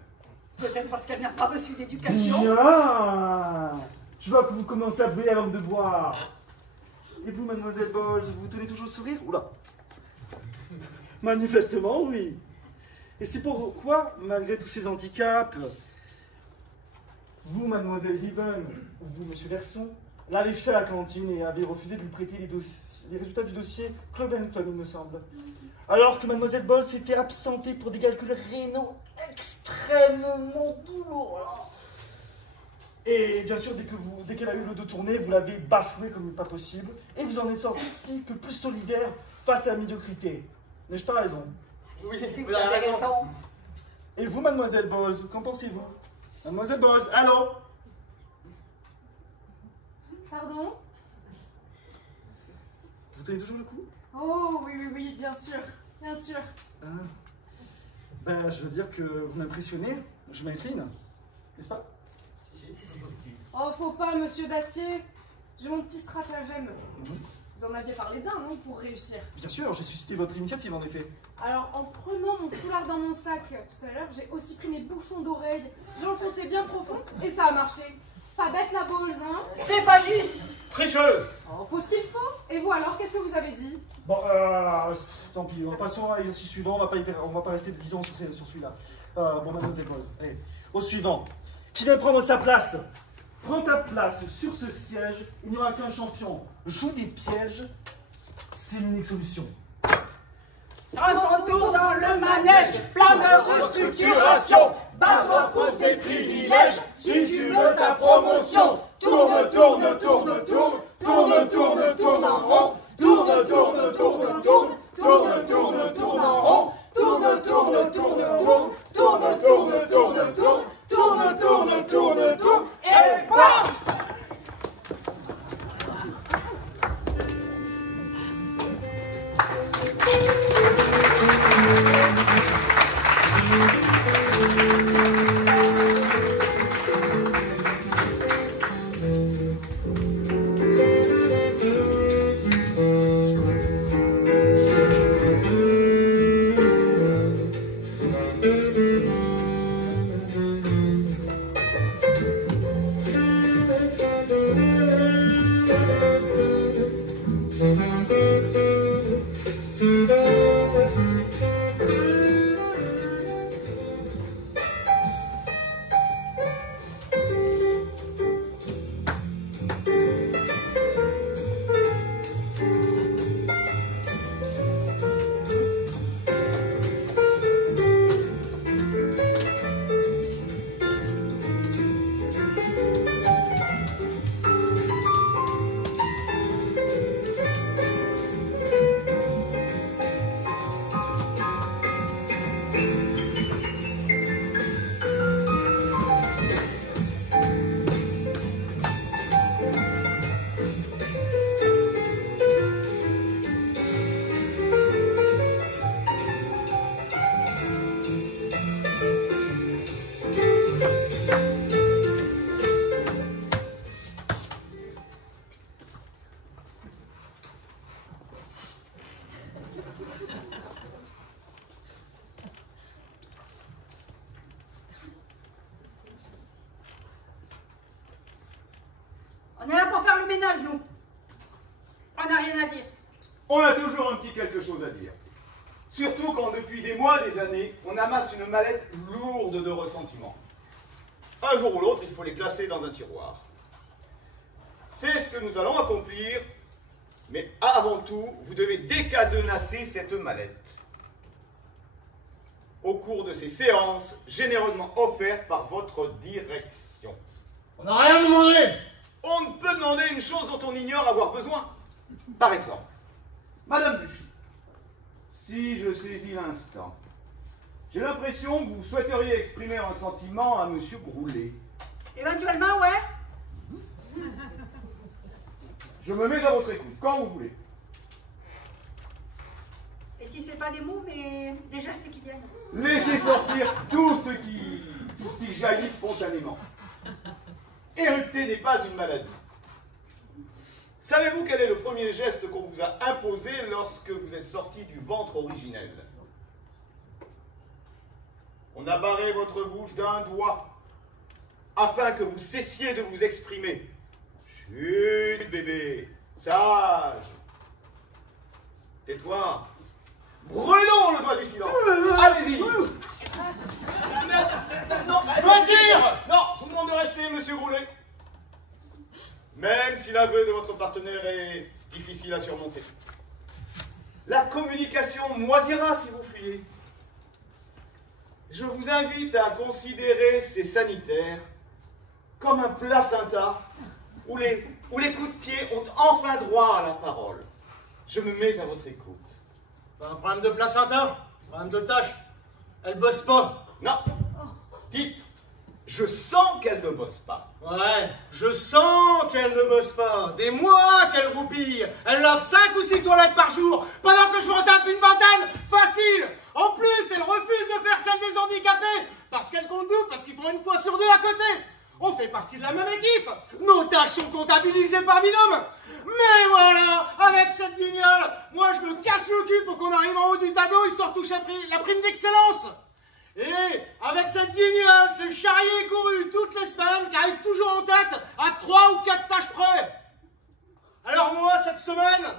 Peut-être parce qu'elle n'a pas reçu d'éducation. Bien. Je vois que vous commencez à brûler la langue de bois. Et vous, mademoiselle Bowles, vous tenez toujours le sourire? Oula. Manifestement, oui. Et c'est pourquoi, malgré tous ces handicaps, vous, mademoiselle Riven, vous, monsieur Verson, l'avez fait à la cantine et avez refusé de lui prêter les résultats du dossier Club & Club, il me semble. Alors que mademoiselle Bowles s'était absentée pour des calculs rénaux extrêmement douloureux. Et bien sûr, dès qu'elle a eu le dos tourné, vous l'avez bafoué comme pas possible. Et vous en êtes sorti que plus solidaire face à la médiocrité. N'ai-je pas raison? Oui, vous avez raison. Et vous, mademoiselle Bowles, qu'en pensez-vous? Mademoiselle Bowles, allô? Pardon? Vous tenez toujours le coup? Oh, oui, bien sûr, bien sûr. Ah. Ben, je veux dire que vous m'impressionnez, je m'incline, n'est-ce pas? Oh, faut pas, monsieur Dacier. J'ai mon petit stratagème. Vous en aviez parlé d'un, non, pour réussir? Bien sûr, j'ai suscité votre initiative, en effet. Alors, en prenant mon foulard dans mon sac tout à l'heure, j'ai aussi pris mes bouchons d'oreilles. J'ai enfoncé bien profond et ça a marché. Pas bête la Bowles, hein? C'est pas juste. Tricheuse. Oh, faut ce qu'il faut. Et vous alors, qu'est-ce que vous avez dit? Bon, tant pis, passons à l'exercice suivant, on va pas rester, disons, sur celui-là. Bon, mademoiselle Bowles, allez, au suivant. Qui vient prendre sa place? Prends ta place sur ce siège, il n'y aura qu'un champion. Joue des pièges, c'est l'unique solution. Retour dans le manège, plein de restructuration. Battre pour des privilèges, si tu veux ta promotion. Tourne, tourne, tourne, tourne, tourne, tourne, tourne en rond. Tourne, tourne, tourne, tourne, tourne, tourne, tourne en rond. Tourne, tourne, tourne, tourne, tourne, tourne, tourne, tourne, tourne, tourne, tourne, tourne, et bam! ménage, nous. On n'a rien à dire. On a toujours un petit quelque chose à dire. Surtout quand depuis des mois, des années, on amasse une mallette lourde de ressentiments. Un jour ou l'autre, il faut les classer dans un tiroir. C'est ce que nous allons accomplir, mais avant tout, vous devez décadenasser cette mallette. Au cours de ces séances, généreusement offertes par votre direction. On n'a rien demandé. On ne peut demander une chose dont on ignore avoir besoin. Par exemple, Madame Buchu, si je saisis l'instant, j'ai l'impression que vous souhaiteriez exprimer un sentiment à Monsieur Groulet. Éventuellement, ouais. Je me mets à votre écoute, quand vous voulez. Et si c'est pas des mots, mais des gestes qui viennent? Laissez sortir tout ce qui jaillit spontanément. Érupter n'est pas une maladie. Savez-vous quel est le premier geste qu'on vous a imposé lorsque vous êtes sorti du ventre originel? On a barré votre bouche d'un doigt afin que vous cessiez de vous exprimer. Chut, bébé, sage. Tais-toi. Brûlons le doigt du silence. Allez-y. Non, non, je vous demande de rester, Monsieur Groulet. Même si l'aveu de votre partenaire est difficile à surmonter. La communication moisira si vous fuyez. Je vous invite à considérer ces sanitaires comme un placenta où les coups de pied ont enfin droit à la parole. Je me mets à votre écoute. Pas un problème de placenta, un problème de tâche. Elle bosse pas. Non. Dites, je sens qu'elle ne bosse pas. Ouais, je sens qu'elle ne bosse pas. Des mois qu'elle roupille. Elle lave 5 ou 6 toilettes par jour, pendant que je m'en tape une vingtaine. Facile. En plus, elle refuse de faire celle des handicapés, parce qu'elle compte double, parce qu'ils font une fois sur deux à côté. On fait partie de la même équipe. Nos tâches sont comptabilisées par binôme. Mais voilà, avec cette guignole, moi je me casse le cul pour qu'on arrive en haut du tableau, histoire de toucher la prime d'excellence. Et avec cette guignole, c'est charrier et couru toutes les semaines qui arrivent toujours en tête à 3 ou 4 tâches près. Alors moi, cette semaine,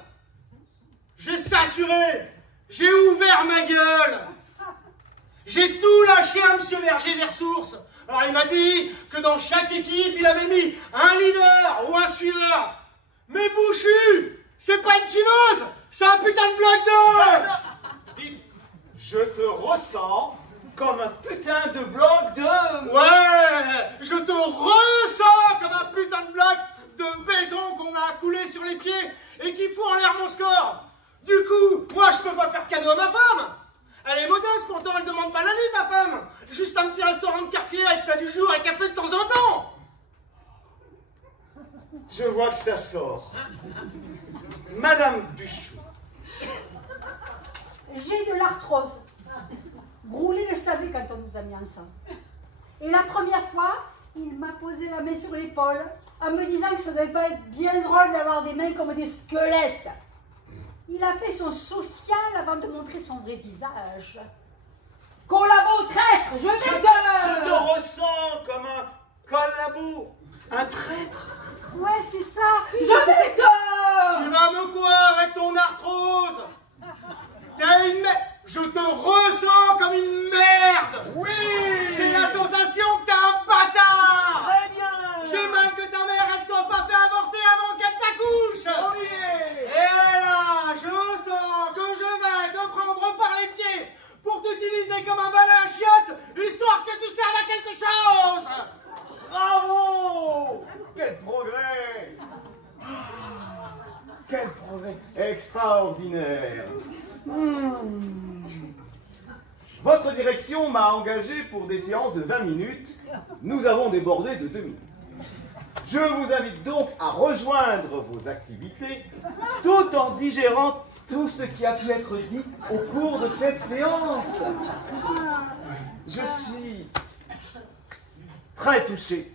j'ai saturé, j'ai ouvert ma gueule. J'ai tout lâché à Monsieur Verger des ressources. Alors il m'a dit que dans chaque équipe, il avait mis un leader ou un suiveur. Mais Bouchu, c'est pas une suiveuse, c'est un putain de bloc de... Dites, je te ressens comme un putain de bloc de... Ouais, je te ressens comme un putain de bloc de béton qu'on a coulé sur les pieds et qui fout en l'air mon score. Du coup, moi je peux pas faire cadeau à ma femme. Elle est modeste, pourtant elle demande pas la lune, ma femme. Juste un petit restaurant de quartier avec plat du jour et café de temps en temps. Je vois que ça sort. Madame Buchou. J'ai de l'arthrose. Groulet le savait quand on nous a mis ensemble. Et la première fois, il m'a posé la main sur l'épaule en me disant que ça devait pas être bien drôle d'avoir des mains comme des squelettes. Il a fait son social avant de montrer son vrai visage. Collabo traître, je te ressens comme un collabo, un traître. Ouais, c'est ça. Je t'adore. Tu vas me quoi avec ton arthrose? T'es une merde. Je te ressens comme une merde. Oui. J'ai la sensation que t'es un bâtard. Très bien. J'ai mal que ta mère, elle soit pas fait avorter avant qu'elle t'accouche. Oui. Et là, je sens que je vais te prendre par les pieds pour t'utiliser comme un balai à chiottes, histoire que tu serves à quelque chose. Bravo. Quel progrès. Quel progrès extraordinaire. Votre direction m'a engagé pour des séances de 20 minutes. Nous avons débordé de 2 minutes. Je vous invite donc à rejoindre vos activités tout en digérant tout ce qui a pu être dit au cours de cette séance. Je suis très touché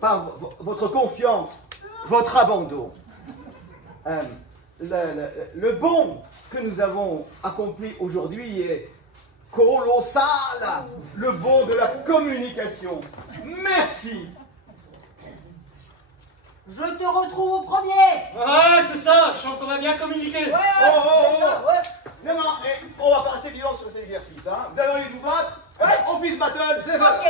par votre confiance, votre abandon. Le bond que nous avons accompli aujourd'hui est colossal. Le bond de la communication. Merci. Je te retrouve au premier. Ah, c'est ça, je sens qu'on va bien communiquer. Ouais, Oh. ouais. Non, on va pas rester vivant sur cet exercice, hein. Vous avez envie de vous battre? Ouais. Office battle, c'est ça. Ok.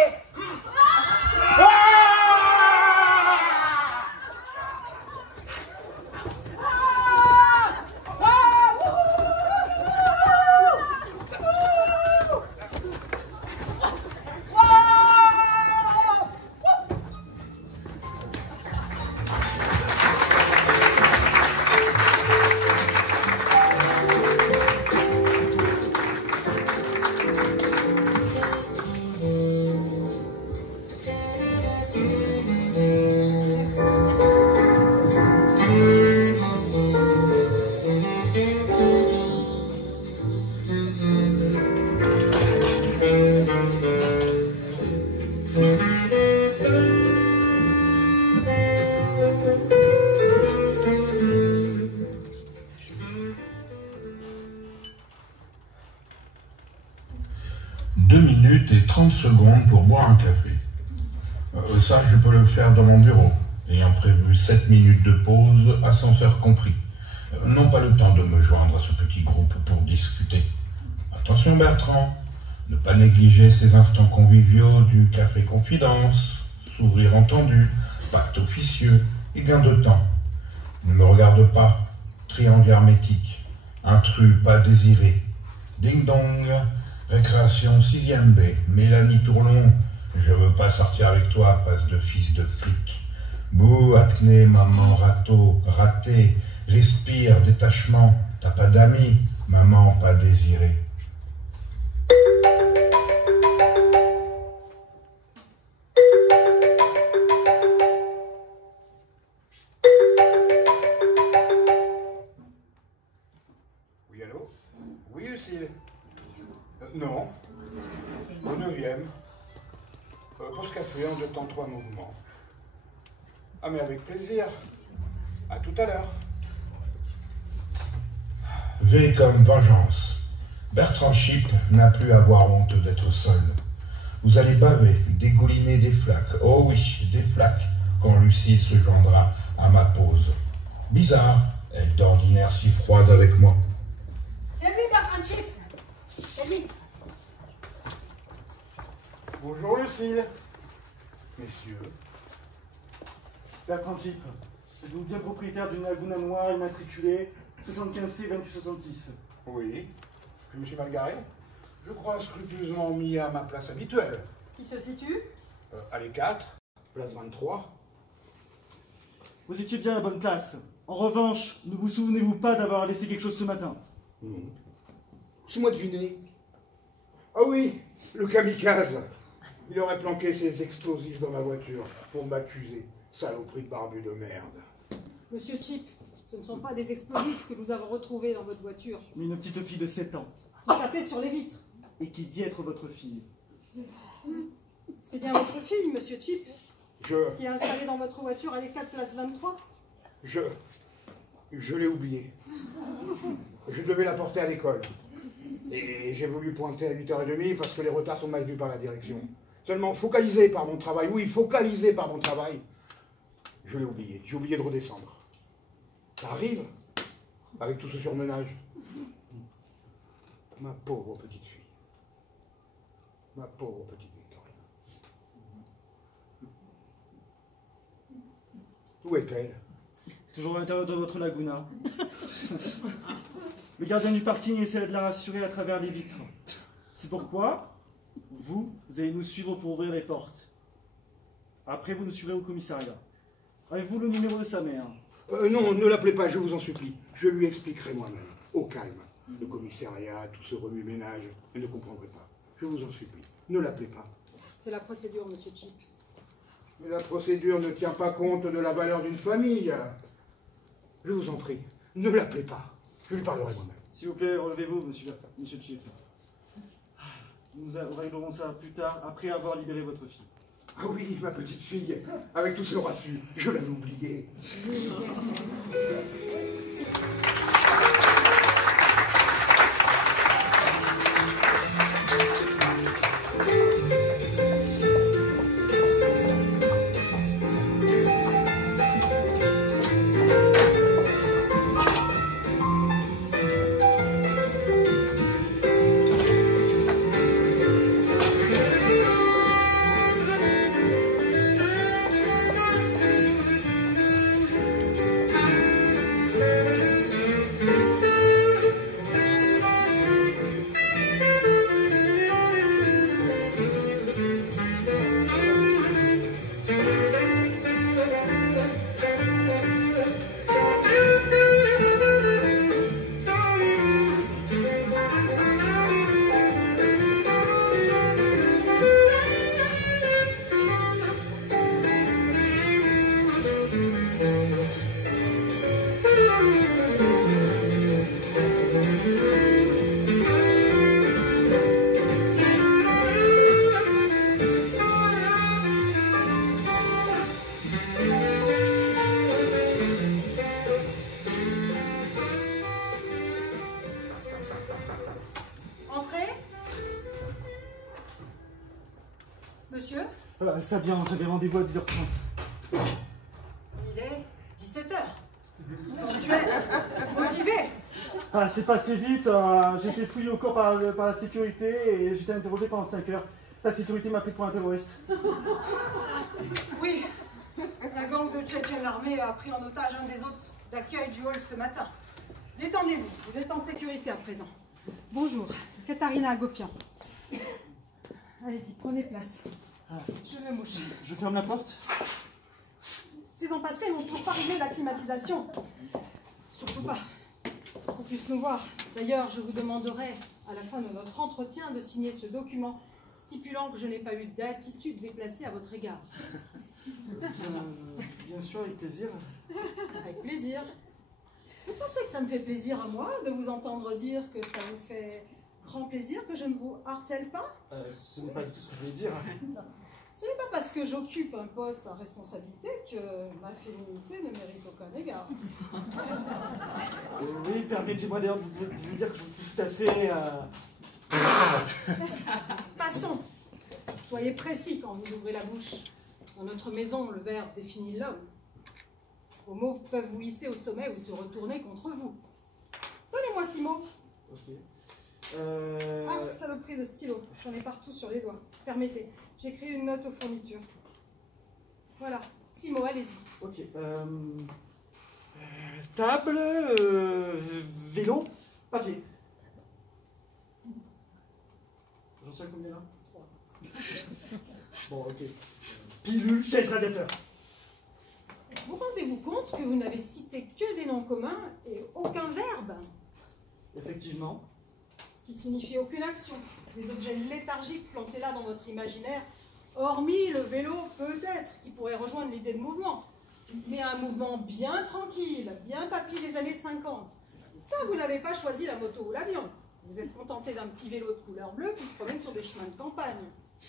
Et 30 secondes pour boire un café. Ça, je peux le faire dans mon bureau, ayant prévu 7 minutes de pause, ascenseur compris. Non pas le temps de me joindre à ce petit groupe pour discuter. Attention Bertrand, ne pas négliger ces instants conviviaux du café confidence, sourire entendu, pacte officieux et gain de temps. Ne me regarde pas, triangle hermétique, intrus pas désiré, ding dong. Récréation 6e B, Mélanie Tourlon, je veux pas sortir avec toi, face de fils de flic. Bouh, acné, maman, raté, respire, détachement, t'as pas d'amis, maman pas désirée. Oui, allô? Oui, Lucille. Non. Au 9e. Pour ce café, en 2 temps 3 mouvements. Ah, mais avec plaisir. À tout à l'heure. V comme vengeance. Bertrand Chip n'a plus à avoir honte d'être seul. Vous allez baver, dégouliner des flaques. Oh oui, des flaques, quand Lucille se joindra à ma pause. Bizarre, elle est d'ordinaire si froide avec moi. C'est lui, Bertrand Chip. C'est lui. Bonjour, Lucille. Messieurs. Bertrand Chip, êtes-vous bien propriétaire d'une Laguna noire immatriculée 75C 2866? Oui. Je me suis mal garé. Je crois scrupuleusement mis à ma place habituelle. Qui se situe? Allée 4, place 23. Vous étiez bien à la bonne place. En revanche, ne vous souvenez-vous pas d'avoir laissé quelque chose ce matin? Non. C'est moi deviné. Ah oui, le kamikaze. Il aurait planqué ses explosifs dans ma voiture pour m'accuser. Saloperie de barbu de merde. Monsieur Chip, ce ne sont pas des explosifs que nous avons retrouvés dans votre voiture. Mais une petite fille de 7 ans. Qui tapait sur les vitres. Et qui dit être votre fille. C'est bien votre fille, monsieur Chip, qui est installée dans votre voiture à l'E4 place 23. Je l'ai oublié. Je devais la porter à l'école. Et j'ai voulu pointer à 8h30 parce que les retards sont mal vus par la direction. Seulement, focalisé par mon travail, oui, focalisé par mon travail, je l'ai oublié. J'ai oublié de redescendre. Ça arrive, avec tout ce surmenage. Ma pauvre petite fille. Ma pauvre petite Victorine. Où est-elle? Toujours à l'intérieur de votre Laguna. Le gardien du parking essaie de la rassurer à travers les vitres. C'est pourquoi vous allez nous suivre pour ouvrir les portes. Après, vous nous suivrez au commissariat. Avez-vous le numéro de sa mère? Non, ne l'appelez pas, je vous en supplie. Je lui expliquerai moi-même, au calme. Le commissariat, tout ce remue-ménage, elle ne comprendrait pas. Je vous en supplie, ne l'appelez pas. C'est la procédure, monsieur Chip. Mais la procédure ne tient pas compte de la valeur d'une famille. Je vous en prie, ne l'appelez pas. Je lui parlerai moi-même. S'il vous plaît, relevez-vous, monsieur Chip. Nous réglerons ça plus tard, après avoir libéré votre fille. Ah oui, ma petite fille, avec tout ce raffut, je l'avais oublié. Ça vient, j'avais rendez-vous à 10h30. Il est 17h. Tu es motivé. Ah, c'est passé vite, j'ai été fouillé au corps par la sécurité et j'étais interrogé pendant 5 heures. La sécurité m'a pris pour un terroriste. Oui, un gang de Tchétchènes armés a pris en otage un des hôtes d'accueil du hall ce matin. Détendez-vous, vous êtes en sécurité à présent. Bonjour, Katharina Agopian. Allez-y, prenez place. Je me mouche. Je ferme la porte. 6 ans passés, ils n'ont toujours pas réglé la climatisation. Surtout pas. Qu'on puisse nous voir. D'ailleurs, je vous demanderai, à la fin de notre entretien, de signer ce document stipulant que je n'ai pas eu d'attitude déplacée à votre égard. Bien sûr, avec plaisir. Avec plaisir. Vous pensez que ça me fait plaisir à moi de vous entendre dire que ça vous fait grand plaisir que je ne vous harcèle pas? Ce n'est pas du tout ce que je voulais dire. Ce n'est pas parce que j'occupe un poste à responsabilité que ma féminité ne mérite aucun égard. Oui, permettez-moi d'ailleurs de vous dire que je vous trouve tout à fait... Passons. Soyez précis quand vous ouvrez la bouche. Dans notre maison, le verbe définit l'homme. Vos mots peuvent vous hisser au sommet ou se retourner contre vous. Donnez-moi 6 mots. Ok. Ah, saloperie de stylo. J'en ai partout sur les doigts. Permettez. J'écris une note aux fournitures. Voilà. 6 mots, allez-y. Ok. Table, vélo, papier. J'en sais combien là? 3. Bon, ok. Pilule, chaise, radiateur. Vous rendez-vous compte que vous n'avez cité que des noms communs et aucun verbe? Effectivement. Ce qui signifie aucune action. Des objets léthargiques plantés là dans votre imaginaire, hormis le vélo peut-être, qui pourrait rejoindre l'idée de mouvement. Mais un mouvement bien tranquille, bien papy des années 50. Ça, vous n'avez pas choisi la moto ou l'avion. Vous êtes contenté d'un petit vélo de couleur bleue qui se promène sur des chemins de campagne.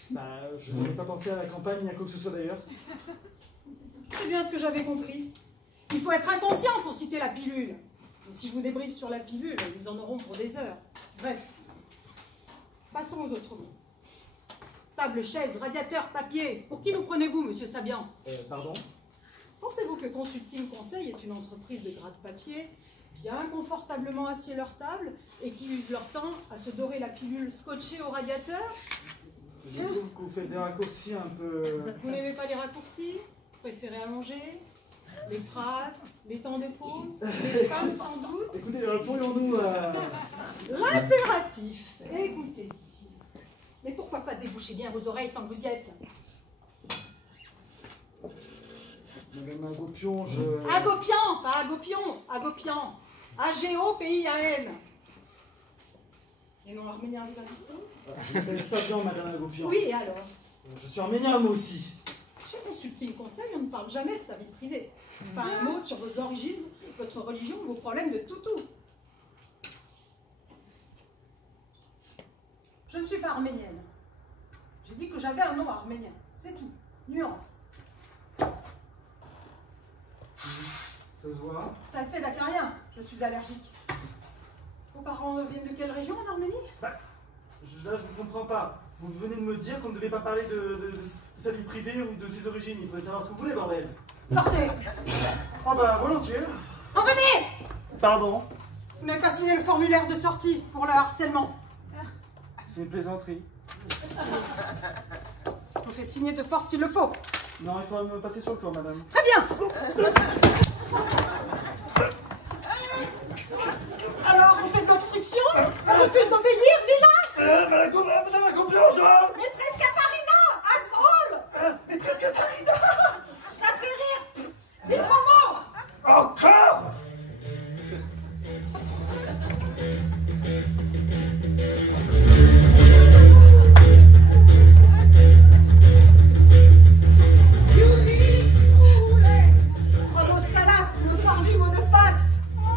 Bah, je n'avais pas pensé à la campagne ni à quoi que ce soit d'ailleurs. C'est bien ce que j'avais compris. Il faut être inconscient pour citer la pilule. Mais si je vous débriefe sur la pilule, nous en aurons pour des heures. Bref, passons aux autres mots. Table, chaise, radiateur, papier. Pour qui nous prenez-vous, monsieur Sabian? Pardon? Pensez-vous que Consulting Conseil est une entreprise de gratte-papier, bien confortablement assis à leur table, et qui usent leur temps à se dorer la pilule scotchée au radiateur? Je trouve que vous faites des raccourcis un peu... Vous n'aimez pas les raccourcis? Vous préférez allonger? Les phrases, les temps de pause, les femmes sans doute? Écoutez, pourrions-nous... L'impératif. Écoutez, dit-il. Mais pourquoi pas déboucher bien vos oreilles tant que vous y êtes? Madame Agopian, je... Agopian, pas Agopion, Agopian. A-G-O-P-I-A-N. Les noms arméniens vous indisposent? Je m'appelle Sabian, Madame Agopian. Oui, et alors? Je suis arménien, moi aussi. Chez Consulting Conseil, on ne parle jamais de sa vie privée. Pas un mot sur vos origines, votre religion, vos problèmes de toutou. Je ne suis pas arménienne. J'ai dit que j'avais un nom arménien. C'est tout. Nuance. Ça se voit? Saleté d'acarien. Je suis allergique. Vos parents viennent de quelle région en Arménie? Là, je ne comprends pas. Vous venez de me dire qu'on ne devait pas parler de sa vie privée ou de ses origines. Il faudrait savoir ce que vous voulez, bordel. Sortez. Ah bah, volontiers. Revenez. Pardon? Vous n'avez pas signé le formulaire de sortie pour le harcèlement. C'est une plaisanterie. Je vous fais signer de force s'il le faut. Non, il faudra me passer sur le corps, madame. Très bien. Alors, on fait de l'obstruction? On refuse d'obéir, vilain? Madame Agopian, je... Maîtresse Katharina, Asrol. Maîtresse Katharina. Ça te fait rire? Dis 3 mots. Encore?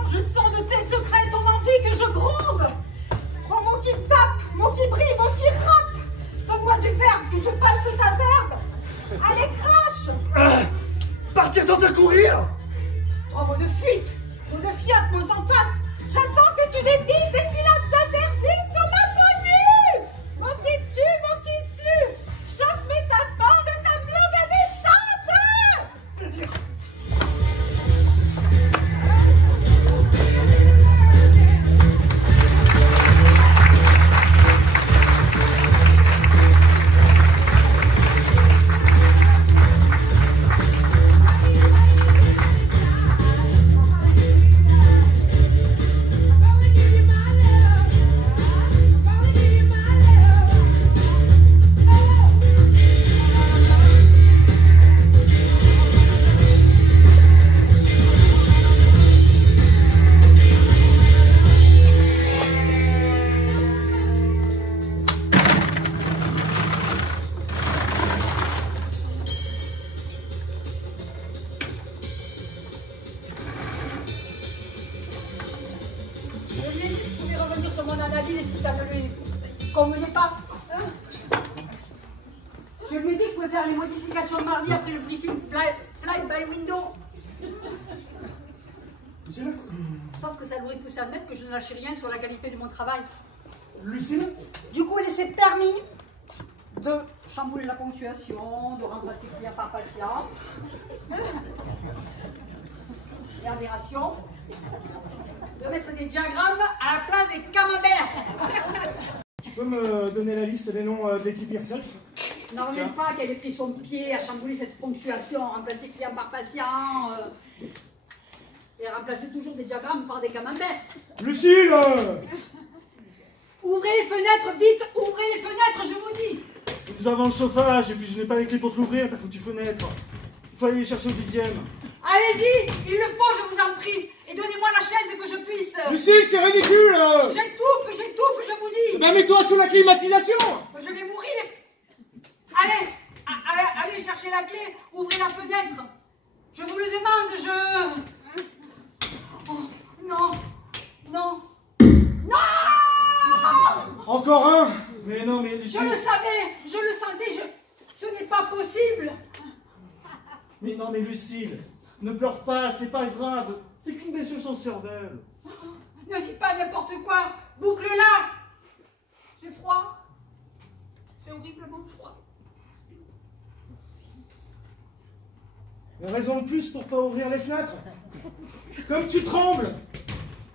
Je sens de tes secrets ton envie que je gronde. 3 mots qui tapent, mots qui brillent, mots qui rappent. Donne-moi du verbe, que je palpe ta verbe. Allez, crache. Partir sans te courir. 3 mots de fuite, mots de fiat, mots sans face. J'attends que tu dépiles des syllabes interdites sur ma poignée. Mots qui tuent, mots qui suent. Choc métaphore de ta pouvait revenir sur mon analyse si ça ne lui convenait pas. Je lui ai dit que je pouvais faire les modifications mardi après le briefing fly by window. Sauf que ça l'aurait poussé à admettre que je ne lâchais rien sur la qualité de mon travail. Lucille? Du coup, il s'est permis de chambouler la ponctuation, de remplacer client par patient, et aberration, de mettre des diagrammes à la place des camemberts. Tu peux me donner la liste des noms de l'équipe Yourself? Non, même pas qu'elle ait pris son pied à chambouler cette ponctuation, remplacer client par patient, et remplacer toujours des diagrammes par des camemberts. Lucille! Ouvrez les fenêtres, vite, ouvrez les fenêtres, je vous dis! Nous avons le chauffage et puis je n'ai pas les clés pour te l'ouvrir, ta foutue fenêtre. Il faut aller les chercher au 10e. Allez-y, il le faut, je vous en prie, et donnez-moi la chaise que je puisse. Lucille, c'est ridicule! J'étouffe, je vous dis! Ben mets-toi sous la climatisation! Je vais mourir! Allez chercher la clé, ouvrez la fenêtre! Je vous le demande, Oh, non! Non! Encore un! Mais non, mais Lucille... Je le savais, je le sentais, ce n'est pas possible! Mais non, mais Lucille, ne pleure pas, c'est pas grave. C'est qu'une blessure sur le cervelle. Ne dis pas n'importe quoi! Boucle-la! J'ai froid. J'ai horriblement froid. Une raison de plus pour pas ouvrir les fenêtres. Comme tu trembles!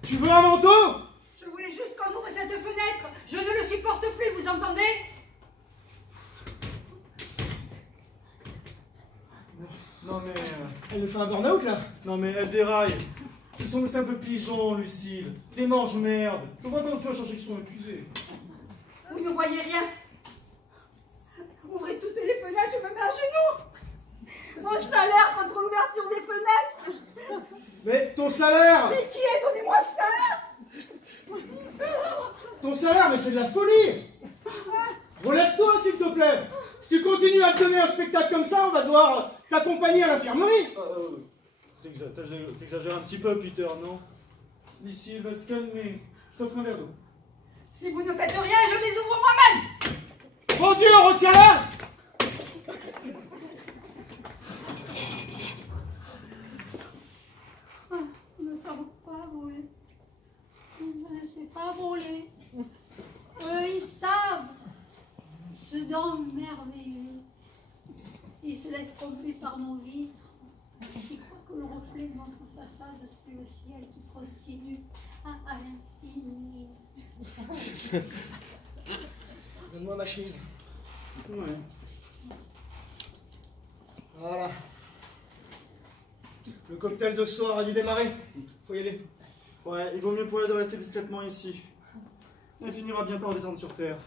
Tu veux un manteau? Je voulais juste qu'on ouvre cette fenêtre. Je ne le supporte plus, vous entendez? Non mais... Elle me fait un burn-out là? Non mais elle déraille. Ce sont des simples pigeons, Lucille. Les mange merde. Je vois pas où tu vas chercher qu'ils sont épuisés. Vous ne voyez rien? Ouvrez toutes les fenêtres, je me mets à genoux. Mon salaire contre l'ouverture des fenêtres. Mais ton salaire! Pitié, donnez-moi ça. Ton salaire, mais c'est de la folie! Relève-toi, s'il te plaît! Si tu continues à te donner un spectacle comme ça, on va devoir t'accompagner à l'infirmerie! T'exagères un petit peu, Peter, non? Ici, il va se calmer. Je t'offre un verre d'eau. Si vous ne faites rien, je les ouvre moi-même. Bon Dieu, retiens-la! Ne savent pas voler. Ne sais pas voler. Eux, ils savent. Je dors merveilleux. Ils se laissent tromper par nos vitres. Ils croient que le reflet de notre façade, c'est le ciel qui continue à l'infini. Donne-moi ma chemise. Ouais. Voilà. Le cocktail de ce soir a dû démarrer. Faut y aller. Ouais, il vaut mieux pour elle de rester discrètement ici. Elle finira bien par redescendre sur Terre.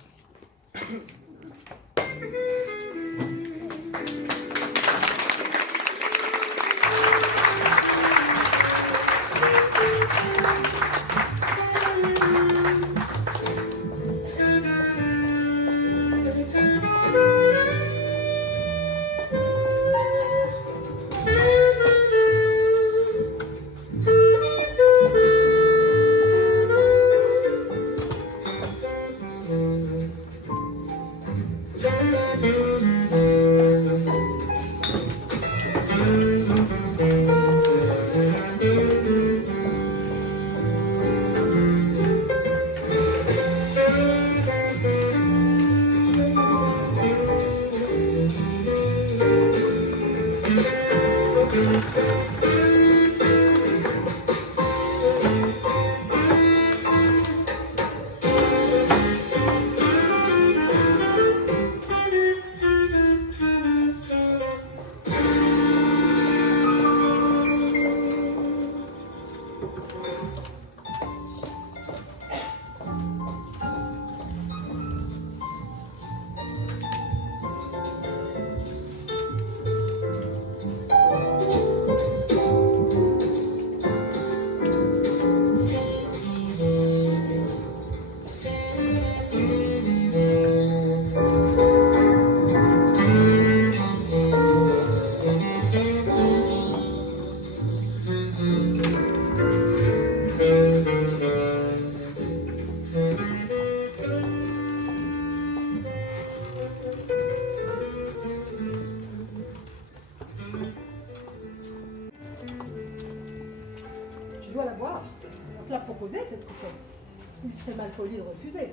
Il serait mal poli de refuser.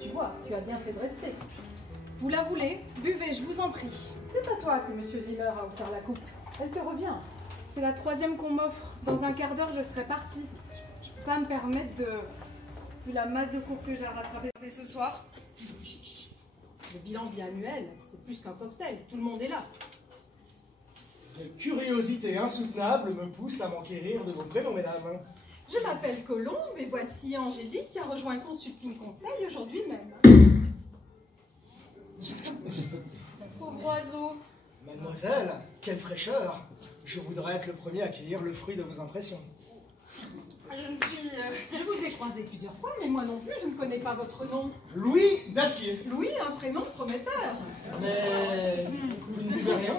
Tu vois, tu as bien fait de rester. Vous la voulez? Buvez, je vous en prie. C'est à toi que M. Ziller a offert la coupe. Elle te revient. C'est la 3e qu'on m'offre. Dans un quart d'heure, je serai partie. Je peux pas me permettre de... Vu la masse de cours que j'ai à rattraper ce soir. Le bilan biannuel, c'est plus qu'un cocktail. Tout le monde est là. Une curiosité insoutenable me pousse à m'enquérir de vos prénoms, mesdames. Je m'appelle Colombe et voici Angélique qui a rejoint Consulting Conseil aujourd'hui même. Pauvre oiseau. Mademoiselle, quelle fraîcheur! Je voudrais être le premier à cueillir le fruit de vos impressions. Je ne suis... Je vous ai croisé plusieurs fois, mais moi non plus, je ne connais pas votre nom. Louis d'Acier. Louis, un prénom prometteur. Mais vous ne buvez rien?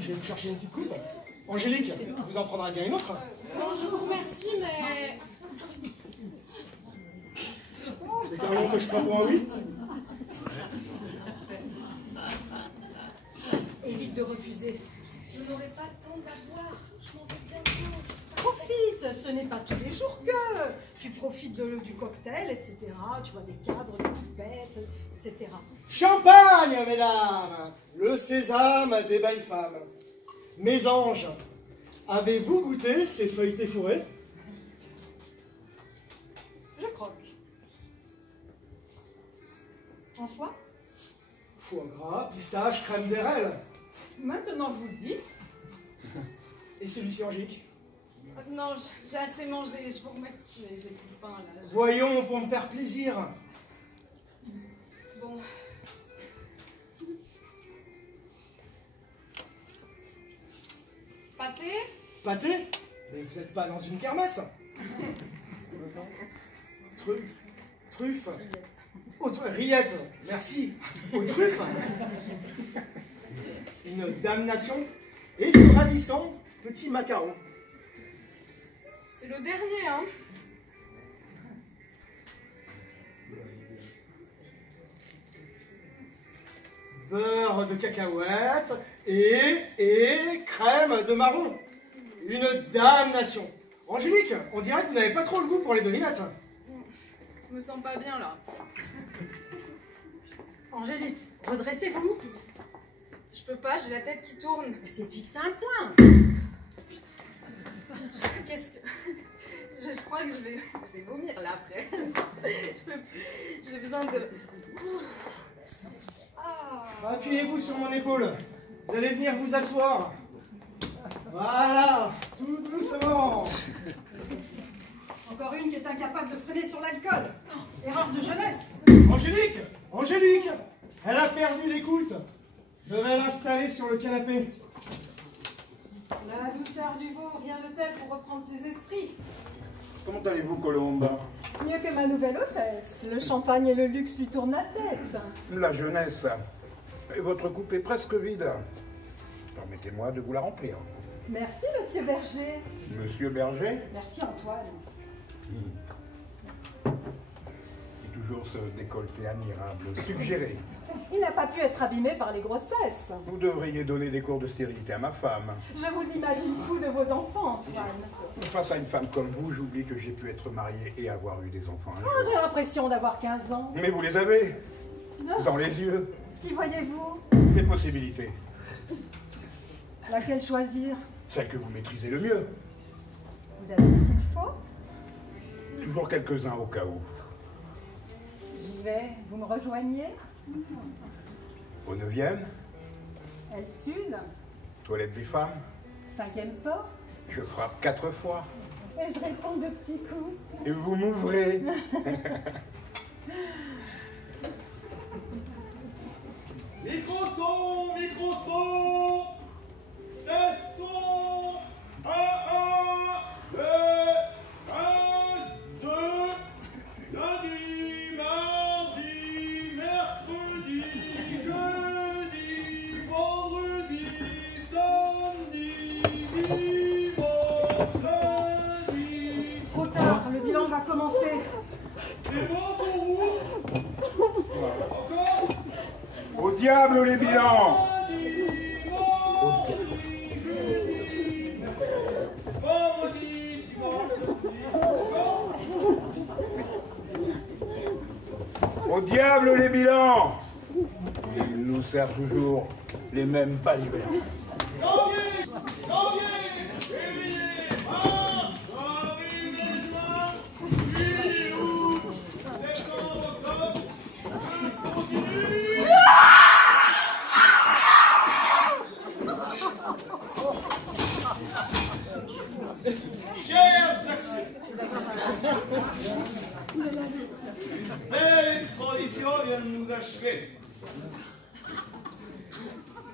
Je vais vous chercher une petite coupe. Angélique, vous en prendrez bien une autre? Non, je vous remercie, mais... C'est un nom que je prends pour un oui? Évite de refuser. Je n'aurai pas le temps d'avoir. Je m'en vais bientôt. Profite, ce n'est pas tous les jours que tu profites du cocktail, etc. Tu vois des cadres, des coupettes, etc. Champagne, mesdames! Le sésame des belles femmes. Mes anges, avez-vous goûté ces feuilletés fourrés? Je croque. Ton choix? Foie gras, pistache, crème d'érel. Maintenant que vous le dites. Et celui-ci, Angélique? Non, j'ai assez mangé. Je vous remercie, mais j'ai plus faim, là. Voyons, pour me faire plaisir. Bon... Pâté? Pâté? Mais vous n'êtes pas dans une kermesse? Truffe. Rillettes, merci. Aux truffes. Une damnation. Et ce ravissant petit macaron. C'est le dernier, hein? Beurre de cacahuète et crème de marron. Une damnation. Angélique, on dirait que vous n'avez pas trop le goût pour les devinettes. Je me sens pas bien, là. Angélique, redressez-vous. Je peux pas, j'ai la tête qui tourne. Mais c'est fixé un point. Qu'est-ce que... Je crois que je vais vomir, là, après. J'ai besoin de... Appuyez-vous sur mon épaule. Vous allez venir vous asseoir. Voilà, tout doucement. Encore une qui est incapable de freiner sur l'alcool. Erreur de jeunesse. Angélique, elle a perdu l'écoute. Je vais l'installer sur le canapé. La douceur du veau, rien de tel pour reprendre ses esprits. Comment allez-vous, Colombe? Mieux que ma nouvelle hôtesse. Le champagne et le luxe lui tournent la tête. La jeunesse. Et votre coupe est presque vide. Permettez-moi de vous la remplir. Merci, monsieur Berger. Monsieur Berger? Merci, Antoine. Et toujours ce décolleté admirable, suggéré. Il n'a pas pu être abîmé par les grossesses. Vous devriez donner des cours de stérilité à ma femme. Je vous imagine fou de vos enfants, Antoine. Face à une femme comme vous, j'oublie que j'ai pu être marié et avoir eu des enfants un jour. Oh, j'ai l'impression d'avoir 15 ans. Mais vous les avez Non. dans les yeux. Qui voyez-vous? Des possibilités. Laquelle choisir? Celle que vous maîtrisez le mieux. Vous avez ce qu'il faut? Toujours quelques-uns au cas où. J'y vais. Vous me rejoignez? Au 9e, Elle sud. toilette des femmes, 5e porte. je frappe 4 fois. Et je réponds de petits coups. Et vous m'ouvrez. Micro-son, test son, 1, 2, 2, lundi, mardi, mercredi, jeudi, vendredi, samedi, dimanche, lundi. Trop tard, le bilan va commencer. C'est bon pour vous? Encore? Au diable les bilans. Au diable les bilans! Ils nous servent toujours les mêmes balivers. Janvier, février, mars, avril, mai, juin, juillet, août, septembre, octobre, je continue. Chers actionnaires, une belle tradition vient de nous achever.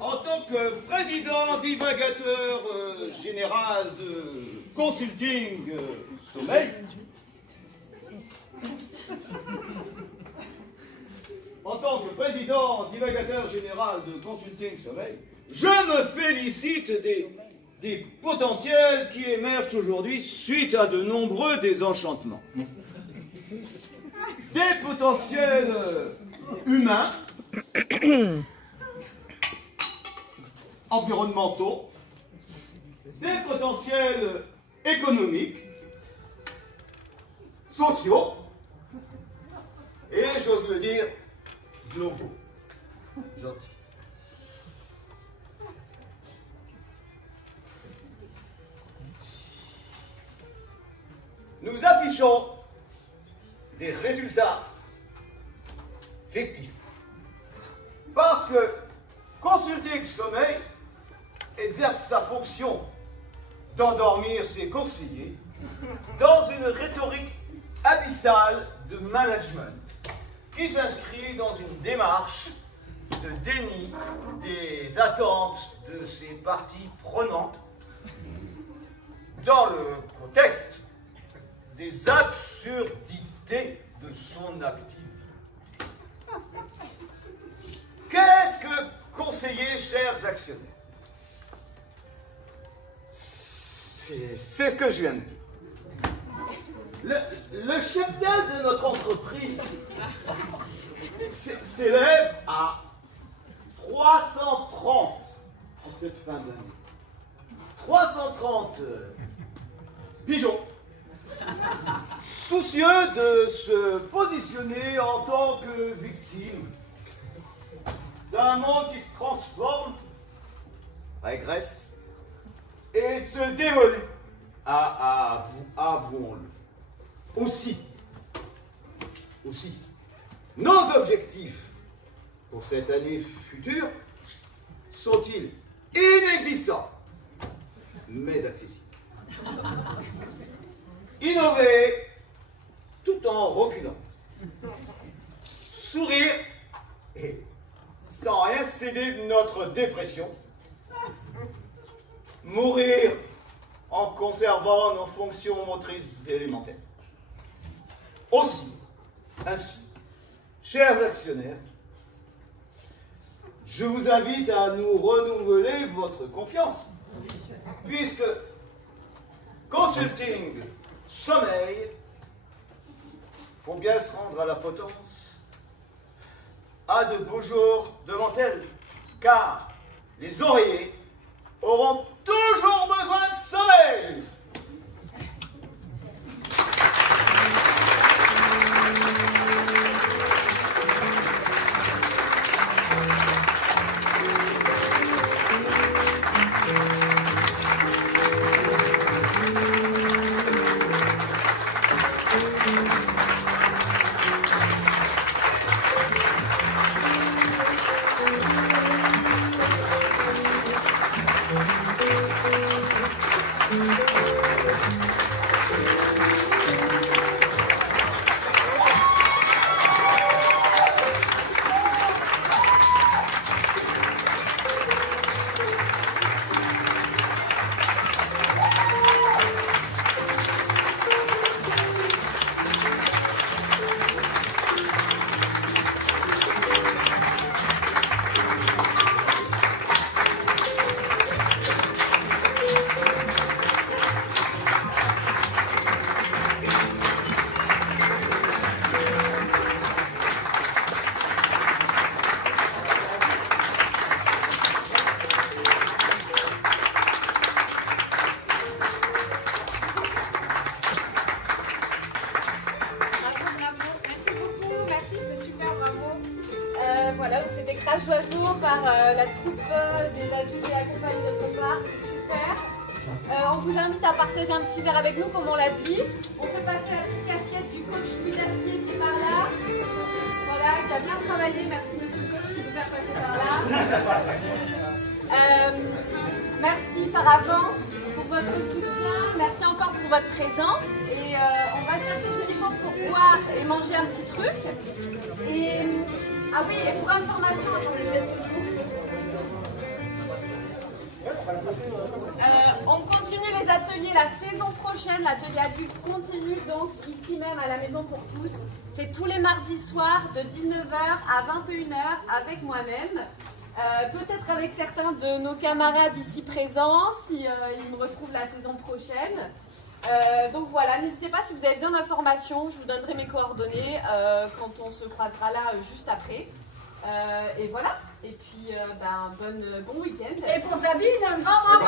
En tant que président divagateur général de Consulting Sommeil, je me félicite des potentiels qui émergent aujourd'hui suite à de nombreux désenchantements. Des potentiels humains, environnementaux, des potentiels économiques, sociaux et, j'ose le dire, globaux. Gentil. Nous affichons des résultats fictifs. Parce que Consulting Sommeil exerce sa fonction d'endormir ses conseillers dans une rhétorique abyssale de management qui s'inscrit dans une démarche de déni des attentes de ses parties prenantes dans le contexte des absurdités de son activité. Qu'est-ce que conseiller, chers actionnaires? C'est ce que je viens de dire. Le cheptel de notre entreprise s'élève à 330 en cette fin d'année. 330 pigeons, soucieux de se positionner en tant que victime d'un monde qui se transforme, régresse et se dévolue. Avouons-le. Aussi, nos objectifs pour cette année future sont-ils inexistants, mais accessibles. Innover tout en reculant. Sourire et sans rien céder de notre dépression. Mourir en conservant nos fonctions motrices élémentaires. Ainsi, chers actionnaires, je vous invite à nous renouveler votre confiance, puisque Consulting Sommeil, faut bien se rendre à la potence, a de beaux jours devant elle, car les oreillers auront toujours besoin de sommeil. tirage d'oiseaux par la troupe des adultes et la compagnie d'autre part, c'est super. On vous invite à partager un petit verre avec nous, comme on l'a dit. On fait passer la petite casquette du coach Louis Dacier qui est par là. Voilà, qui a bien travaillé. Merci monsieur le coach de nous faire passer par là. Merci par avance pour votre soutien. Merci encore pour votre présence. Et on va chercher ce qu'il faut pour boire et manger un petit truc. Et, ah oui, et pour information, on continue les ateliers la saison prochaine. L'atelier adulte continue donc ici même à la Maison pour tous. C'est tous les mardis soirs de 19h à 21h avec moi-même. Peut-être avec certains de nos camarades ici présents, si ils me retrouvent la saison prochaine. Donc voilà, n'hésitez pas si vous avez besoin d'informations, je vous donnerai mes coordonnées quand on se croisera là juste après. Et voilà, et puis bon week-end. Et pour Sabine, un grand bravo.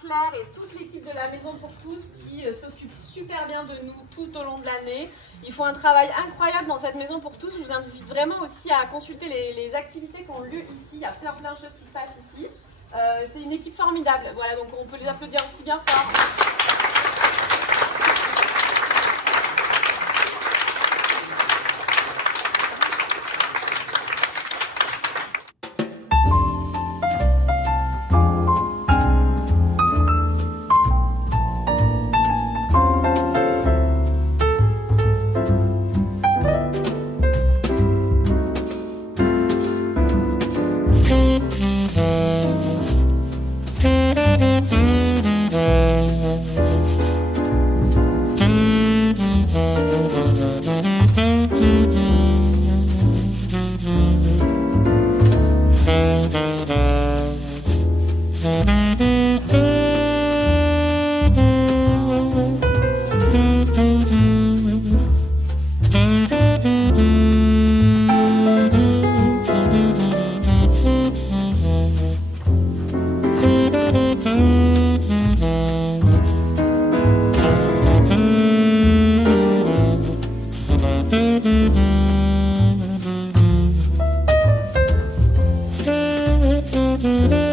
Claire et toute l'équipe de la Maison pour tous qui s'occupe super bien de nous tout au long de l'année. Ils font un travail incroyable dans cette Maison pour tous. Je vous invite vraiment aussi à consulter les activités qu'on a lues ici. Il y a plein de choses qui se passent ici. C'est une équipe formidable. Voilà, donc on peut les applaudir aussi bien fort. Mm-hmm.